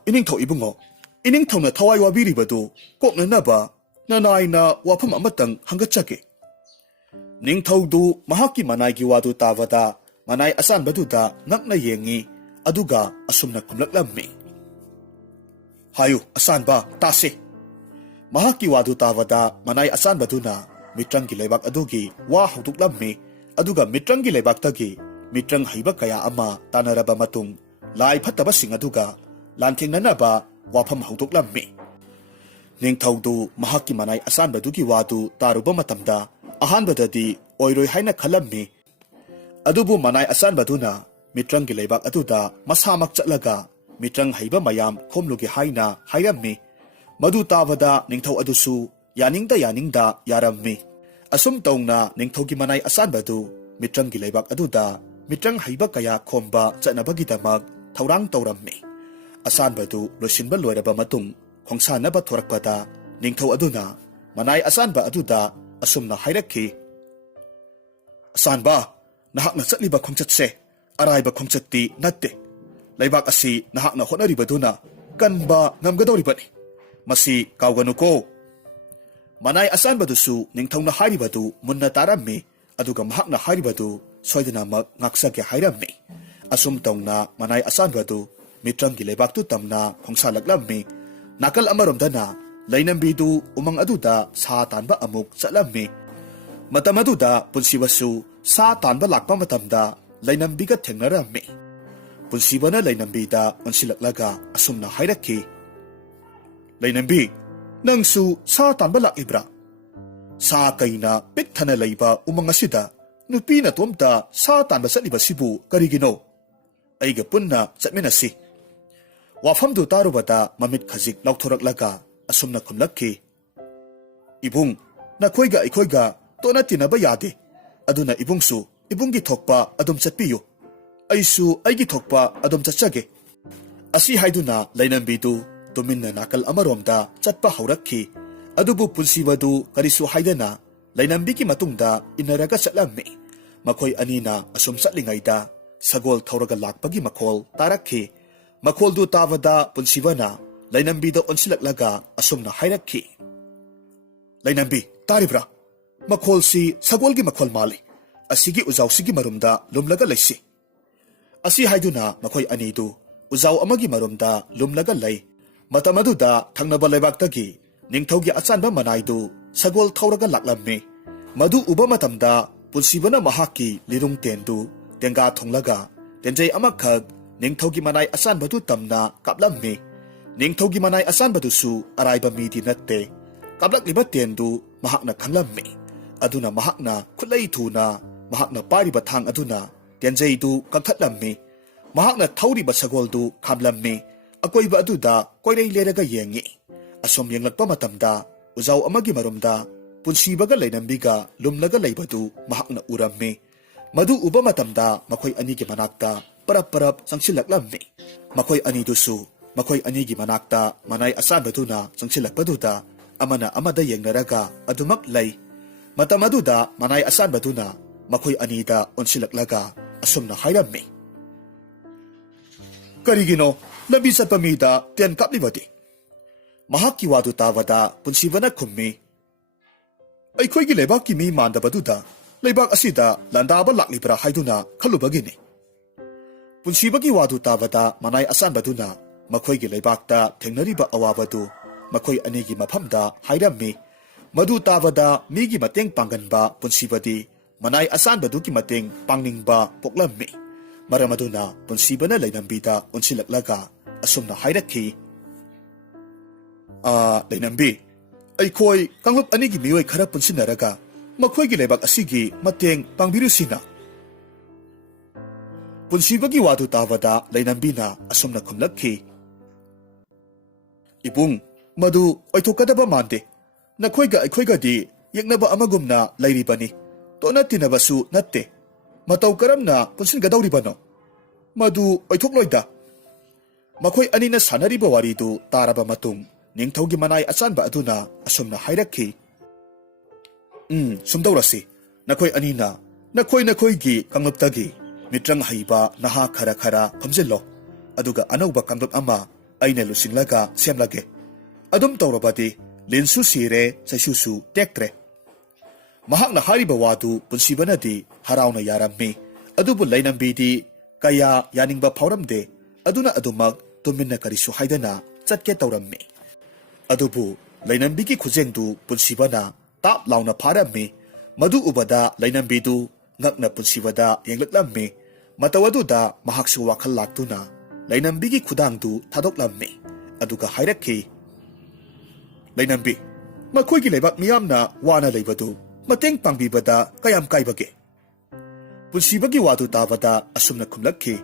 ꯏꯅꯤꯡꯊꯧ ꯏꯕꯨꯡꯉꯣ, ꯏꯅꯤꯡꯊꯧꯅ ꯊꯋꯥꯏ ꯋꯥꯕꯤꯔꯤꯕꯗꯨ ꯀꯣꯛꯅꯅꯕ ꯅꯅꯥꯏꯅ ꯋꯥꯐꯝ ꯑꯃꯇꯪ ꯍꯪꯒꯠꯆꯒꯦ꯫ ꯅꯤꯡꯊꯧꯗꯨ ꯃꯍꯥꯛꯀꯤ ꯃꯅꯥꯏꯒꯤ ꯋꯥꯗꯨ ꯇꯥꯕꯗ ꯃꯅꯥꯏ ꯑꯁꯥꯟꯕꯗꯨꯗ ꯉꯛꯅ ꯌꯦꯡꯉꯤ꯫ ꯑꯗꯨꯒ ꯑꯁꯨꯝꯅ ꯈꯨꯝꯂꯛꯂꯝꯃꯤ, ꯍꯥꯏꯌꯨ ꯑꯁꯥꯟꯕ, ꯇꯥꯁꯦ꯫ ꯃꯍꯥꯛꯀꯤ ꯋꯥꯗꯨ ꯇꯥꯕꯗ ꯃꯅꯥꯏ ꯑꯁꯥꯟꯕꯗꯨꯅ ꯃꯤꯇ꯭ꯔꯪꯒꯤ ꯂꯩꯕꯥꯛ ꯑꯗꯨꯒꯤ ꯋꯥ ꯍꯧꯗꯣꯛꯂꯝꯃꯤ꯫ ꯑꯗꯨꯒ ꯃꯤꯇ꯭ꯔꯪꯒꯤ ꯂꯩꯕꯥꯛꯇꯒꯤ ꯃꯤꯇ꯭ꯔꯪ ꯍꯩꯕ ꯀꯌꯥ ꯑꯃ ꯇꯥꯟꯅꯔꯕ ꯃꯇꯨꯡ ꯂꯥꯏ ꯐꯠꯇꯕꯁꯤꯡ ꯑꯗꯨꯒ ꯂꯥꯟꯊꯦꯡꯅꯅꯕ ꯋꯥꯐꯝ ꯍꯧꯗꯣꯛꯂꯝꯃꯤ꯫ ꯅꯤꯡꯊꯧꯗꯨ ꯃꯍꯥꯛꯀꯤ ꯃꯅꯥꯏ ꯑꯁꯥꯟꯕꯗꯨꯒꯤ ꯋꯥꯗꯨ ꯇꯥꯔꯨꯕ ꯃꯇꯝꯗ ꯑꯍꯥꯟꯕꯗꯗꯤ ꯑꯣꯏꯔꯣꯏ ꯍꯥꯏꯅ ꯈꯜꯂꯝꯃꯤ꯫ ꯑꯗꯨꯕꯨ ꯃꯅꯥꯏ ꯑꯁꯥꯟꯕꯗꯨꯅ ꯃꯤꯇ꯭ꯔꯪꯒꯤ ꯂꯩꯕꯥꯛ ꯑꯗꯨꯗ ꯃꯁꯥꯃꯛ ꯆꯠꯂꯒ ꯃꯤꯇ꯭ꯔꯪ ꯍꯩꯕ ꯃꯌꯥꯝ ꯈꯣꯝꯂꯨꯒꯦ ꯍꯥꯏꯅ ꯍꯥꯏꯔꯝꯃꯤ꯫ ꯃꯗꯨ ꯇꯥꯕꯗ ꯅꯤꯡꯊꯧ ꯑꯗꯨꯁꯨ ꯌꯥꯅꯤꯡꯗ ꯌꯥꯅꯤꯡꯗ ꯌꯥꯔꯝꯃꯤ꯫ ꯑꯁꯨꯝ ꯇꯧꯅ ꯅꯤꯡꯊꯧꯒꯤ ꯃꯅꯥꯏ ꯑꯁꯥꯟꯕꯗꯨ ꯃꯤꯇ꯭ꯔꯪꯒꯤ ꯂꯩꯕꯥꯛ ꯑꯗꯨꯗ ꯃꯤꯇ꯭ꯔꯪ ꯍꯩꯕ ꯀꯌꯥ ꯈꯣꯝꯕ ꯆꯠꯅꯕꯒꯤꯗꯃꯛ ꯊꯧꯔꯥꯡ ꯇꯧꯔꯝꯃꯤ꯫ ꯑꯁꯥꯟꯕꯗꯨ ꯂꯣꯏꯁꯤꯟꯕ ꯂꯣꯏꯔꯕ ꯃꯇꯨꯡ ꯈꯣꯡꯁꯥꯟꯅꯕ ꯊꯣꯔꯛꯄꯗ ꯅꯤꯡꯊꯧ ꯑꯗꯨꯅ ꯃꯅꯥꯏ ꯑꯁꯥꯟꯕ ꯑꯗꯨꯗ ꯑꯁꯨꯝꯅ ꯍꯥꯏꯔꯛꯈꯤ, ꯑꯁꯥꯟꯕ, ꯅꯍꯥꯛꯅ ꯆꯠꯂꯤꯕ ꯈꯣꯡꯆꯠꯁꯦ ꯑꯔꯥꯏꯕ ꯈꯣꯡꯆꯠꯇꯤ ꯅꯠꯇꯦ꯫ ꯂꯩꯕꯥꯛ ꯑꯁꯤ ꯅꯍꯥꯛꯅ ꯍꯣꯠꯅꯔꯤꯕꯗꯨꯅ ꯀꯟꯕ ꯉꯝꯒꯗꯧꯔꯤꯕꯅꯤ꯫ ꯃꯁꯤ ꯀꯥꯎꯒꯅꯨꯀꯣ꯫ ꯃꯅꯥꯏ ꯑꯁꯥꯟꯕꯗꯨꯁꯨ ꯅꯤꯡꯊꯧꯅ ꯍꯥꯏꯔꯤꯕꯗꯨ ꯃꯨꯟꯅ ꯇꯥꯔꯝꯃꯤ꯫ ꯑꯗꯨꯒ ꯃꯍꯥꯛꯅ ꯍꯥꯏꯔꯤꯕꯗꯨ ꯁꯣꯏꯗꯅꯃꯛ ꯉꯥꯛꯆꯒꯦ ꯍꯥꯏꯔꯝꯃꯤ꯫ ꯑꯁꯨꯝ ꯇꯧꯅ ꯃꯅꯥꯏ ꯑꯁꯥꯟꯕꯗꯨ ꯃꯤꯇ꯭ꯔꯪꯒꯤ ꯂꯩꯕꯥꯛꯇꯨ ꯇꯝꯅ ꯈꯣꯡꯁꯥꯜꯂꯛꯂꯝꯃꯤ꯫ ꯅꯥꯀꯜ ꯑꯃꯔꯣꯝꯗꯅ ꯂꯩꯅꯝꯕꯤꯗꯨ ꯎꯃꯪ ꯑꯗꯨꯗ ꯁꯥ ꯇꯥꯟꯕ ꯑꯃꯨꯛ ꯆꯠꯂꯝꯃꯤ꯫ ꯃꯇꯝ ꯑꯗꯨꯗ ꯄꯨꯟꯁꯤꯕꯁꯨ ꯁꯥ ꯇꯥꯟꯕ ꯂꯥꯛꯄ ꯃꯇꯝꯗ ꯂꯩꯅꯝꯕꯤꯒ ꯊꯦꯡꯅꯔꯝꯃꯤ꯫ ꯄꯨꯟꯁꯤꯕꯅ ꯂꯩꯅꯝꯕꯤꯗ ꯑꯣꯟꯁꯤꯜꯂꯛꯂꯒ ꯑꯁꯨꯝꯅ ꯍꯥꯏꯔꯛꯈꯤ, ꯂꯩꯅꯝꯕꯤ, ꯅꯪꯁꯨ ꯁꯥ ꯇꯥꯟꯕ ꯂꯥꯛꯂꯤꯕ꯭ꯔꯥ? ꯁꯥ ꯀꯩꯅ ꯄꯤꯛ ꯊꯟꯅ ꯂꯩꯕ ꯎꯃꯪ ꯑꯁꯤꯗ ꯅꯨꯄꯤ ꯅꯇꯣꯝꯇ ꯁꯥ ꯇꯥꯟꯕ ꯆꯠꯂꯤꯕꯁꯤꯕꯨ ꯀꯔꯤꯒꯤꯅꯣ? ꯑꯩꯒ ꯄꯨꯟꯅ ꯆꯠꯃꯤꯟꯅꯁꯤ꯫ ꯋꯥꯐꯝꯗꯨ ꯇꯥꯔꯨꯕꯗ ꯃꯃꯤꯠ ꯈꯖꯤꯛ ꯂꯥꯎꯊꯣꯔꯛꯂꯒ ꯑꯁꯨꯝꯅ ꯈꯨꯝꯂꯛꯈꯤ, ꯏꯕꯨꯡ, ꯅꯈꯣꯏꯒ ꯑꯩꯈꯣꯏꯒ ꯇꯣꯠꯅ ꯇꯤꯟꯅꯕ ꯌꯥꯗꯦ꯫ ꯑꯗꯨꯅ ꯏꯕꯨꯡꯁꯨ ꯏꯕꯨꯡꯒꯤ ꯊꯣꯛꯄ ꯑꯗꯨꯝ ꯆꯠꯄꯤꯌꯨ, ꯑꯩꯁꯨ ꯑꯩꯒꯤ ꯊꯣꯛꯄ ꯑꯗꯨꯝ ꯆꯠꯆꯒꯦ꯫ ꯑꯁꯤ ꯍꯥꯏꯗꯨꯅ ꯂꯩꯅꯝꯕꯤꯗꯨ ꯇꯨꯃꯤꯟꯅ ꯅꯥꯀꯜ ꯑꯃꯔꯣꯝꯗ ꯆꯠꯄ ꯍꯧꯔꯛꯈꯤ꯫ ꯑꯗꯨꯕꯨ ꯄꯨꯟꯁꯤꯕꯗꯨ ꯀꯔꯤꯁꯨ ꯍꯥꯏꯗꯅ ꯂꯩꯅꯝꯕꯤꯒꯤ ꯃꯇꯨꯡꯗ ꯏꯟꯅꯔꯒ ꯆꯠꯂꯝꯃꯤ꯫ ꯃꯈꯣꯏ ꯑꯅꯤꯅ ꯑꯁꯨꯝ ꯆꯠꯂꯤꯉꯩꯗ sagol thauraga lakpagi makhol tarakhi makholdu tavada punsibana lainambida onsilaklaga asumna hairakhi lainambi taribra makhol si sagolgi makhol mali asigi uzau sigi marumda lumlaga laisi asi haiduna makhoi anidu uzau amagi marumda lumlaga lai matamaduda thangnaba lebaktagi ningthaugi achanba manaidu sagol thauraga laklamme madu uba matamda punsibana mahaki lirung tendu tenga thonglaga tenjai amakhak ningthaugi manai achanbadu tamna kaplamme ningthaugi manai achanbadu su araiba midi natte kaplakliba tendu mahakna khanglamme aduna mahakna khulai thuna mahakna pariba thang aduna tenjai du kakthatlamme mahakna thauriba sagoldu khamlamme akoiba aduda koirei leraga yengi asom yenglakpa matamda uzau amagi marumda punsibaga lainambiga lumlaga laibadu mahakna uramme madu uba matamda makhoi anigi manakta parap parap sangsilaklamme makhoi ani dusu makhoi anigi manakta manai asanbaduna sangsilakpaduda amana amada yengnaraga adumak lay matamaduda manai asanbaduna makhoi anida onsilaklaga asumna hairamme karigino lambi satpa mida tian kaplibadi mahakki wadu tawada punsibana khummi ꯑꯩꯈꯣꯏꯒꯤ ꯂꯩꯕꯥꯛꯀꯤ ꯃꯤ ꯃꯥꯟꯗꯕꯗꯨꯗ ꯂꯩꯕꯥꯛ ꯑꯁꯤꯗ ꯂꯥꯟꯗꯥꯕ ꯂꯥꯛꯂꯤꯕ꯭ꯔꯥ ꯍꯥꯏꯗꯨꯅ ꯈꯜꯂꯨꯕꯒꯤꯅꯤ ꯄꯨꯟꯁꯤꯕꯒꯤ ꯋꯥꯗꯨ ꯇꯥꯕꯗ ꯃꯅꯥꯏ ꯑꯁꯥꯟꯕꯗꯨꯅ ꯃꯈꯣꯏꯒꯤ ꯂꯩꯕꯥꯛꯇ ꯊꯦꯡꯅꯔꯤꯕ ꯑꯋꯥꯕꯗꯨ ꯃꯈꯣꯏ ꯑꯅꯤꯒꯤ ꯃꯐꯝꯗ ꯍꯥꯏꯔꯝꯃꯤ ꯃꯗꯨ ꯇꯥꯕꯗ ꯃꯤꯒꯤ ꯃꯇꯦꯡ ꯄꯥꯡꯒꯟꯕ ꯄꯨꯟꯁꯤꯕꯗꯤ ꯃꯅꯥꯏ ꯑꯁꯥꯟꯕꯗꯨꯒꯤ ꯃꯇꯦꯡ ꯄꯥꯡꯅꯤꯡꯕ ꯄꯣꯛꯂꯝꯃꯤ ꯃꯔꯝ ꯑꯗꯨꯅ ꯄꯨꯟꯁꯤꯕꯅ ꯂꯩꯅꯝꯕꯤꯗ ꯑꯣꯟꯁꯤꯜꯂꯛꯂꯒ ꯑꯁꯨꯝꯅ ꯍꯥꯏꯔꯛꯈꯤ ꯂꯩꯅꯝꯕꯤ ꯑꯩꯈꯣꯏ ꯀꯥꯡꯂꯨꯞ ꯑꯅꯤꯒꯤ ꯃꯤꯑꯣꯏ ꯈꯔ ꯄꯨꯟꯁꯤꯟꯅꯔꯒ ꯃꯈꯣꯏꯒꯤ ꯂꯩꯕꯥꯛ ꯑꯁꯤꯒꯤ ꯃꯇꯦꯡ ꯄꯥꯡꯕꯤꯔꯨꯁꯤꯅ ꯄꯨꯟꯁꯤꯕꯒꯤ ꯋꯥꯗꯨ ꯇꯥꯕꯗ ꯂꯩꯅꯝꯕꯤꯅ ꯑꯁꯨꯝꯅ ꯈꯨꯝꯂꯛꯈꯤ ꯏꯕꯨꯡ ꯃꯗꯨ ꯑꯣꯏꯊꯣꯛꯀꯗꯕ ꯃꯥꯟꯗꯦ ꯅꯈꯣꯏꯒ ꯑꯩꯈꯣꯏꯒꯗꯤ ꯌꯦꯛꯅꯕ ꯑꯃꯒꯨꯝꯅ ꯂꯩꯔꯤꯕꯅꯤ ꯇꯣꯠꯅ ꯇꯤꯟꯅꯕꯁꯨ ꯅꯠꯇꯦ ꯃꯇꯧ ꯀꯔꯝꯅ ꯄꯨꯟꯁꯤꯟꯒꯗꯧꯔꯤꯕꯅꯣ ꯃꯗꯨ ꯑꯣꯏꯊꯣꯛꯂꯣꯏꯗ ꯃꯈꯣꯏ ꯑꯅꯤꯅ ꯁꯥꯟꯅꯔꯤꯕ ꯋꯥꯔꯤꯗꯨ ꯇꯥꯔꯕ ꯃꯇꯨꯡ ꯅꯤꯡꯊꯧꯒꯤ ꯃꯅꯥꯏ ꯑꯆꯥꯟꯕ ꯑꯗꯨꯅ ꯑꯁꯨꯝꯅ ꯍꯥꯏꯔꯛꯈꯤ ꯁꯨꯝꯗꯧꯔꯁꯤ ꯅꯈꯣꯏ ꯑꯅꯤꯅ ꯅꯈꯣꯏꯒꯤ ꯀꯥꯡꯂꯨꯞꯇꯒꯤ ꯃꯤꯇ꯭ꯔꯪ ꯍꯩꯕ ꯅꯍꯥ ꯈꯔ ꯈꯣꯝꯖꯤꯜꯂꯣ ꯑꯗꯨꯒ ꯑꯅꯧꯕ ꯀꯥꯡꯂꯨꯞ ꯑꯃ ꯑꯩꯅ ꯂꯨꯆꯤꯡꯂꯒ ꯁꯦꯝꯂꯒꯦ ꯑꯗꯨꯝ ꯇꯧꯔꯕꯗꯤ ꯂꯤꯟꯁꯨ ꯁꯤꯔꯦ ꯆꯩꯁꯨꯁꯨ ꯇꯦꯛꯇ꯭ꯔꯦ ꯃꯍꯥꯛꯅ ꯍꯥꯏꯔꯤꯕ ꯋꯥꯗꯨ ꯄꯨꯟꯁꯤꯕꯅꯗꯤ ꯍꯔꯥꯎꯅ ꯌꯥꯔꯝꯃꯤ ꯑꯗꯨꯕꯨ ꯂꯩꯅꯝꯕꯤꯗꯤ ꯀꯌꯥ ꯌꯥꯅꯤꯡꯕ ꯐꯥꯎꯔꯝꯗꯦ ꯑꯗꯨꯅ ꯑꯗꯨꯃꯛ ꯇꯨꯃꯤꯟꯅ ꯀꯔꯤꯁꯨ ꯍꯥꯏꯗꯅ ꯆꯠꯀꯦ ꯇꯧꯔꯝꯃꯤ ꯑꯗꯨꯕꯨ ꯂꯩꯅꯝꯕꯤꯒꯤ ꯈꯨꯖꯦꯡꯗꯨ ꯄꯨꯟꯁꯤꯕꯅ ꯇꯥꯞ ꯂꯥꯎꯅ ꯐꯥꯔꯝꯃꯤ ꯃꯗꯨ ꯎꯕꯗ ꯂꯩꯅꯝꯕꯤꯗꯨ ꯉꯛꯅ ꯄꯨꯟꯁꯤꯕꯗ ꯌꯦꯡꯂꯛꯂꯝꯃꯤ ꯃꯇꯧ ꯑꯗꯨꯗ ꯃꯍꯥꯛꯁꯨ ꯋꯥꯈꯜ ꯂꯥꯛꯇꯨꯅ ꯂꯩꯅꯝꯕꯤꯒꯤ ꯈꯨꯗꯥꯡꯗꯨ ꯊꯥꯗꯣꯛꯂꯝꯃꯤ ꯑꯗꯨꯒ ꯍꯥꯏꯔꯛꯈꯤ ꯂꯩꯅꯝꯕꯤ ꯃꯈꯣꯏꯒꯤ ꯂꯩꯕꯥꯛ ꯃꯤꯌꯥꯝꯅ ꯋꯥꯅ ꯂꯩꯕꯗꯨ ꯃꯇꯦꯡ ꯄꯥꯡꯕꯤꯕꯗ ꯀꯌꯥꯝ ꯀꯥꯏꯕꯒꯦ ꯄꯨꯟꯁꯤꯕꯒꯤ ꯋꯥꯗꯨ ꯇꯥꯕꯗ ꯑꯁꯨꯝꯅ ꯈꯨꯝꯂꯛꯈꯤ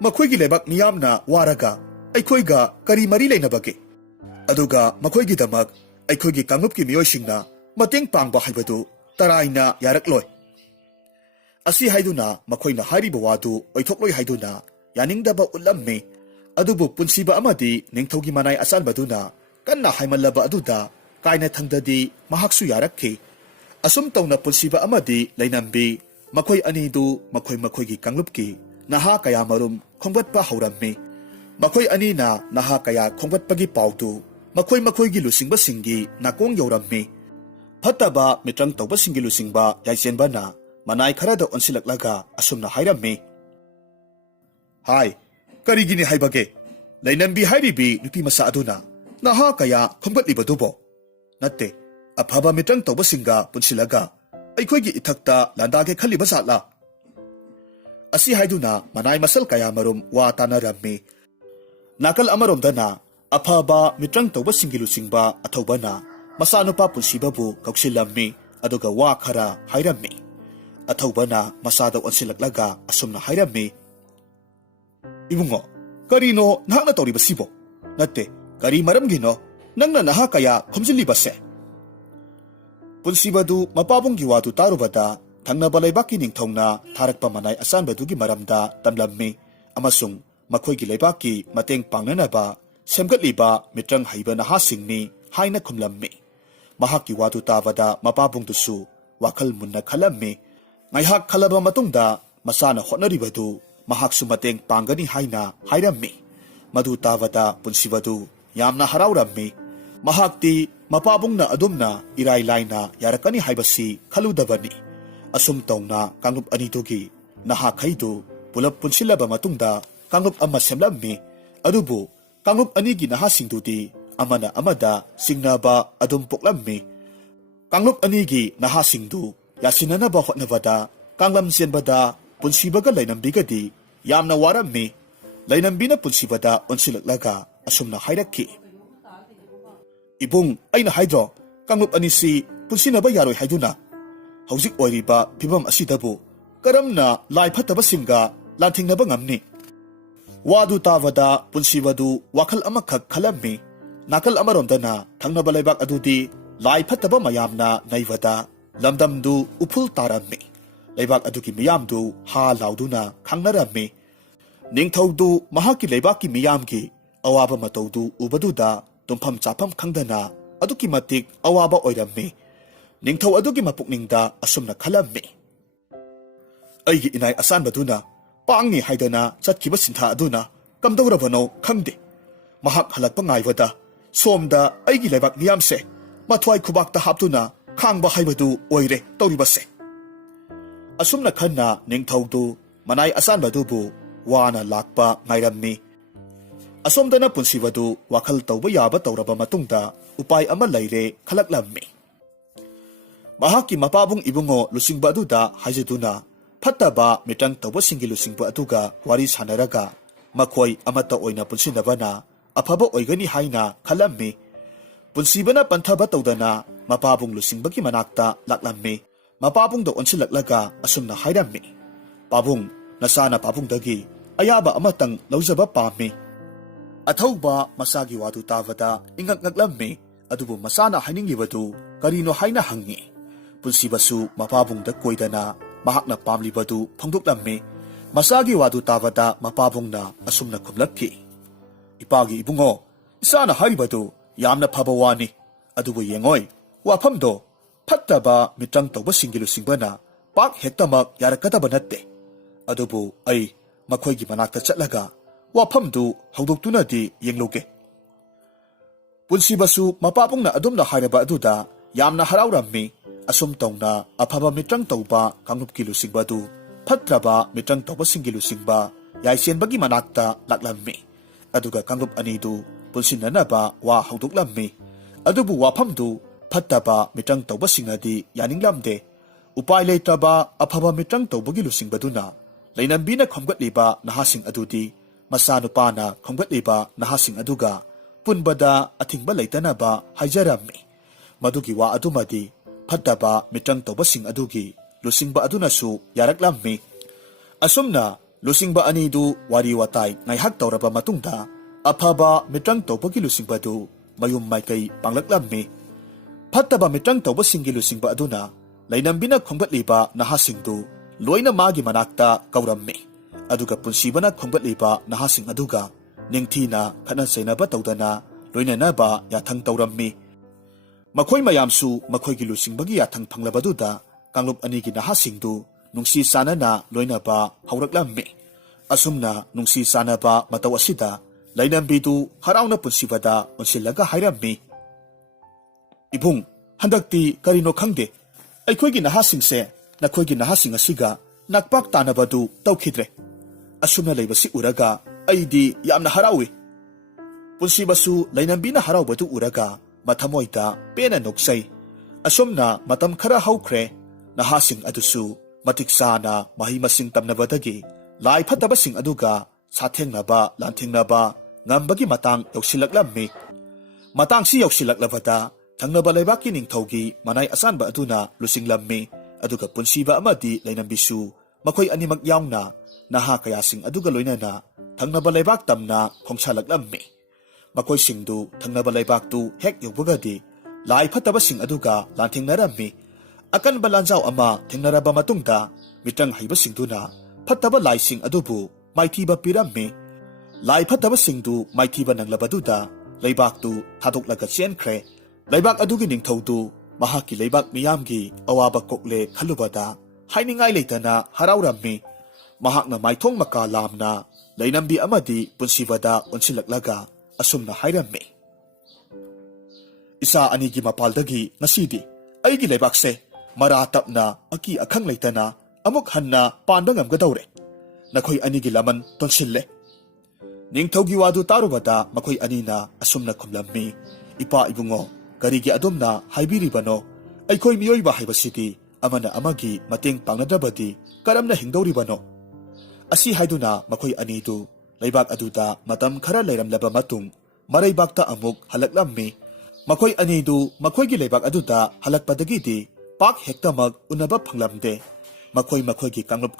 ꯃꯈꯣꯏꯒꯤ ꯂꯩꯕꯥꯛ ꯃꯤꯌꯥꯝꯅ ꯋꯥꯔꯒ ꯑꯩꯈꯣꯏꯒ ꯀꯔꯤ ꯃꯔꯤ ꯂꯩꯅꯕꯒꯦ ꯑꯗꯨꯒ ꯃꯈꯣꯏꯒꯤꯗꯃꯛ ꯑꯩꯈꯣꯏꯒꯤ ꯀꯥꯡꯂꯨꯞꯀꯤ ꯃꯤꯑꯣꯏꯁꯤꯡꯅ ꯃꯇꯦꯡ ꯄꯥꯡꯕ ꯍꯥꯏꯕꯗꯨ ꯇꯔꯥꯏꯅ ꯌꯥꯔꯛꯂꯣꯏ ꯑꯁꯤ ꯍꯥꯏꯗꯨꯅ ꯃꯈꯣꯏꯅ ꯍꯥꯏꯔꯤꯕ ꯋꯥꯗꯨ ꯑꯣꯏꯊꯣꯛꯂꯣꯏ ꯍꯥꯏꯗꯨꯅ ꯌꯥꯅꯤꯡꯗꯕ ꯎꯠꯂꯝꯃꯤ ꯑꯗꯨꯕꯨ ꯄꯨꯟꯁꯤꯕ ꯑꯃꯗꯤ ꯅꯤꯡꯊꯧꯒꯤ ꯃꯅꯥꯏ ꯑꯆꯥꯟꯕꯗꯨꯅ ꯀꯟꯅ ꯍꯥꯏꯃꯜꯂꯕ ꯑꯗꯨꯗ ꯀꯥꯏꯅꯊꯪꯗꯗꯤ ꯃꯍꯥꯛꯁꯨ ꯌꯥꯔꯛꯈꯤ ꯑꯁꯨꯝ ꯇꯧꯅ ꯄꯨꯟꯁꯤꯕ ꯑꯃꯗꯤ ꯂꯩꯅꯝꯕꯤ ꯃꯈꯣꯏ ꯑꯅꯤꯗꯨ ꯃꯈꯣꯏꯒꯤ ꯀꯥꯡꯂꯨꯞꯀꯤ ꯅꯍꯥ ꯀꯌꯥꯃꯔꯨꯝ ꯈꯣꯝꯒꯠꯄ ꯍꯧꯔꯝꯃꯤ ꯃꯈꯣꯏ ꯑꯅꯤꯅ ꯅꯍꯥ ꯀꯌꯥ ꯈꯣꯝꯒꯠꯄꯒꯤ ꯄꯥꯎꯗꯨ ꯃꯈꯣꯏꯒꯤ ꯂꯨꯆꯤꯡꯕꯁꯤꯡꯒꯤ ꯅꯥꯀꯣꯡ ꯌꯧꯔꯝꯃꯤ ꯐꯠꯇꯕ ꯃꯤꯇ꯭ꯔꯪ ꯇꯧꯕꯁꯤꯡꯒꯤ ꯂꯨꯆꯤꯡꯕ ꯌꯥꯏꯆꯦꯟꯕꯅ ꯃꯅꯥꯏ ꯈꯔꯗ ꯑꯣꯟꯁꯤꯜꯂꯛꯂꯒ ꯑꯁꯨꯝꯅ ꯍꯥꯏꯔꯝꯃꯤ ꯍꯥꯏ ꯀꯔꯤꯒꯤꯅꯤ ꯍꯥꯏꯕꯒꯦ ꯂꯩꯅꯝꯕꯤ ꯍꯥꯏꯔꯤꯕꯤ ꯅꯨꯄꯤ ꯃꯆꯥ ꯑꯗꯨꯅ ꯅꯍꯥ ꯀꯌꯥ ꯈꯣꯝꯒꯠꯂꯤꯕꯗꯨꯕꯣ ꯅꯠꯇꯦ ꯑꯐꯕ ꯃꯤꯇ꯭ꯔꯪ ꯇꯧꯕꯁꯤꯡꯒ ꯄꯨꯟꯁꯤꯜꯂꯒ ꯑꯩꯈꯣꯏꯒꯤ ꯏꯊꯛꯇ ꯂꯥꯟꯗꯥꯒꯦ ꯈꯜꯂꯤꯕ ꯖꯥꯠꯂꯥ ꯑꯁꯤ ꯍꯥꯏꯗꯨꯅ ꯃꯅꯥꯏ ꯃꯁꯜ ꯀꯌꯥꯃꯔꯨꯝ ꯋꯥ ꯇꯥꯅꯔꯝꯃꯤ ꯅꯥꯀꯜ ꯑꯃꯔꯣꯝꯗꯅ ꯑꯐꯕ ꯃꯤꯇ꯭ꯔꯪ ꯇꯧꯕꯁꯤꯡꯒꯤ ꯂꯨꯆꯤꯡꯕ ꯑꯊꯧꯕꯅ ꯃꯆꯥꯅꯨꯄꯥ ꯄꯨꯟꯁꯤꯕꯕꯨ ꯀꯧꯁꯤꯜꯂꯝꯃꯤ ꯑꯗꯨꯒ ꯋꯥ ꯈꯔ ꯍꯥꯏꯔꯝꯃꯤ ꯑꯊꯧꯕꯅ ꯃꯆꯥꯗ ꯑꯣꯟꯁꯤꯜꯂꯛꯂꯒ ꯑꯁꯨꯝꯅ ꯍꯥꯏꯔꯝꯃꯤ ꯏꯕꯨꯡꯉꯣ ꯀꯔꯤꯅꯣ ꯅꯍꯥꯛꯅ ꯇꯧꯔꯤꯕꯁꯤꯕꯣ ꯅꯠꯇꯦ ꯀꯔꯤ ꯃꯔꯝꯒꯤꯅꯣ ꯅꯪꯅ ꯅꯍꯥ ꯀꯌꯥ ꯈꯣꯝꯖꯤꯜꯂꯤꯕꯁꯦ ꯄꯨꯟꯁꯤꯕꯗꯨ ꯃꯄꯥꯕꯨꯡꯒꯤ ꯋꯥꯗꯨ ꯇꯥꯔꯨꯕꯗ ꯊꯪꯅꯕ ꯂꯩꯕꯥꯛꯀꯤ ꯅꯤꯡꯊꯧꯅ ꯊꯥꯔꯛꯄ ꯃꯅꯥꯏ ꯑꯆꯥꯟꯕꯗꯨꯒꯤ ꯃꯔꯝꯗ ꯇꯝꯂꯝꯃꯤ ꯑꯃꯁꯨꯡ ꯃꯈꯣꯏꯒꯤ ꯂꯩꯕꯥꯛꯀꯤ ꯃꯇꯦꯡ ꯄꯥꯡꯅꯅꯕ ꯁꯦꯝꯒꯠꯂꯤꯕ ꯃꯤꯇ꯭ꯔꯪ ꯍꯩꯕ ꯅꯍꯥꯁꯤꯡꯅꯤ ꯍꯥꯏꯅ ꯈꯨꯝꯂꯝꯃꯤ ꯃꯍꯥꯛꯀꯤ ꯋꯥꯗꯨ ꯇꯥꯕꯗ ꯃꯄꯥꯕꯨꯡꯗꯨꯁꯨ ꯋꯥꯈꯜ ꯃꯨꯟꯅ ꯈꯜꯂꯝꯃꯤ ꯉꯥꯏꯍꯥꯛ ꯈꯜꯂꯕ ꯃꯇꯨꯡꯗ masana hotnaribadu mahaksu mateng panggani haina hairammi. Madu tavada punsibadu yamna haraurammi. Mahakti mapabungna adumna irai laina yarakani haibasi khaludabani. Asum tauna kangup anitugi nahakhaidu pulap punsilaba matungda kangup ama semlammi. Adubu kangup anigi nahasingdudi amana amada singnaba adum poklammi. Kangup anigi nahasingdu yasinanaba hotnavada kanglam sienbada punsibaga lainambigadi yamna warammi. Lainambina punsibada onsilaklaga asumna hairakki. Ibung aina haidro kangup anisi punsinaba yaroi haiduna. Haujik oiriba pibam asidabu karamna lai phattaba singa lantingnaba ngamni. Wadu tavada punsibadu wakal amakhak khalammi. Nakal amaromdana thangnaba laibak adudi lai phattaba mayamna naivada lamdamdu upul tarammi. Laibak aduki miyamdu ha lauduna khangnarammi. Ningthaudu mahaki laibaki miyamki awaba mataudu ubaduda tumpham chapam khangdana aduki matik awaba oirammi. Ningthau aduki mapukningda asumna khalammi. Aigi inai asanbaduna pangni haidana chatkiba sintha aduna kamdawrabano khangde. Mahak halakpa ngaibada somda aigi laibak miyamse mathwai khubakta haptuna khangba haibadu oire tawribase. Asumna khanna ningthaudu manai asanbadubu wana lakpa ngairammi. Asomdana punsibadu wakal tawba yaba tawraba matungda upai ama laire khalaklammi. Mahaki mapabung ibungo lusingba aduda haijaduna phattaba mitang tawba singi lusingba aduga wari sanaraga makhoi amata oina punsinabana afaba oigani haina khalammi. Punsibana panthaba tawdana mapabung lusingbagi manakta laklammi. Mapabungda onsilaklaga asumna hairammi. Pabung nasana pabungdagi ayaba amatang lauzaba pami. Athauba masagi wadu tavada ingak ngaklammi adubu masana hainingibadu karino haina hangi. Punsibasu mapabungda koidana mahakna pamlibadu phangduklammi. Masagi wadu tavada mapabungna asumna khumlakki. Ipagi ibungo isana hairibadu yamna phabawani adubu yengoi wafamdo phattaba mitrang tawba singilu singbana pak hektamak yarakataba natte. Adubu ai makhoigi manakta chatlaga wafamdu haudoktuna yengloge. Punsibasu mapabungna adumna hairaba aduda yamna haraurammi. Asum tauna afaba mitrang tawba kanglupki lusingbadu phatraba mitrang tawba singi lusingba yaisenbagi manakta laklammi. Aduga kanglup anidu punsinanaba wa haudoklammi. Adubu wafamdu phattaba mitrang tawba singadi yaninglamde. Upai leitaba afaba mitrang tawbagi lusingbaduna lainambina khomgatliba nahasing adudi masanupana khomgatliba nahasing aduga punbada athingba leitanaba haijarammi. Madugi wa adumadi phattaba mitrang tawba sing adugi lusingba adunasu yaraklammi. Asumna lusingba anidu wari watai ngaihak tawraba matungda afaba mitrang tawbagi lusingbadu mayum maikai panglaklammi. Phattaba mitrang tawba singi lusingba aduna lainambina khomgatliba nahasingdu loina magi manakta kaurammi. Aduga punsibana khomgatliba nahasing aduga ningthina khana sainaba tawdana loinanaba yathang tawrammi. Makhoi mayamsu makhoigi lusingbagi yathang phanglabaduda kanglup anigi nahasingdu nungsi sanana loinaba hauraklammi. Asumna nungsi sanaba mataw asida lainambidu harauna punsibada onsilaga hairammi. Ibung handakti karino khangde aikhoigi nahasingse nakhoigi nahasing asiga nakpak tanabadu tawkhidre. Asumna leibasi uraga aidi yamna harawi. Punsibasu lainambina haraubadu uraga mathamoida pena noksai. Asumna matam khara haukre nahasing adusu matiksana mahimasing tamnabadagi lai phatabasing aduga sathengnaba lanthingnaba ngambagi matang yausilaklammi. Matang si yausilaklabada thangnaba laibaki ningthaugi manai asanba aduna lusinglammi. Aduga punsiba amadi lainambisu makhoi animak yaungna naha kayasing aduga loinana thangnaba laibak tamna khongsalaklammi. Makhoi singdu thangnaba laibaktu hek yobugadi lai phatabasing aduga lanthingnarami. Akan balanjaw ama thingnaraba matungda mitrang haibasingduna phataba laising adubu maithiba pirammi. Lai phatabasingdu maithiba nanglabaduda laibaktu thadoklaga chenkre. Laibak adugi ningthaudu mahaki laibak miyamgi awaba kokle khalubada hainingai leitana haraurammi. mahakna maithong makalamna lainambi amadi punsibada onsilaglaga asumna hairammi. Isa anigi mapaldagi ngasidi aigi leibakse maratapna aki akhang leitana amuk hanna panda ngamgadawre. Nakhoi anigi laman tonsille. Ningthaugi wadu tarubada makhoi anina asumna khumlammi. Ipa ibungo karigi adumna haibiribano aikhoi miyoiba haibasidi amana amagi mateng pangnadabadi karamna hingdawribano. Asi haiduna makhoi anidu leibak aduda matam khara leiramlaba matung maraibakta amuk halaklammi. Makhoi anidu makhoigi leibak aduda halakpadagidi pak hektamak unaba phanglamde. Makhoi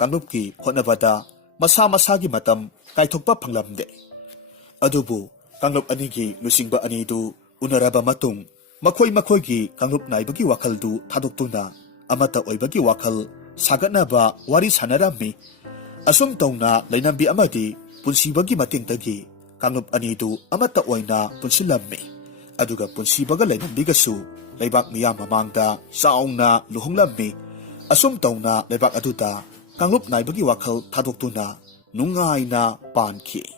kanglupki hotnabada masa masagi matam kaithokpa phanglamde. Adubu kanglup anigi lusingba anidu unaraba matung makhoi kanglup naibagi wakaldu thadoktuna amata oibagi wakal sagatnaba wari sanarammi. Asum tawna lainambi amadi punsibagi matingdagi kanglup anidu amata oina punsilammi. Aduga punsibaga lainambigasu leibak miyam mamangda saungna luhunglammi. Asum tawna leibak aduda kanglup naibagi wakal thadoktuna nungaina pankhi.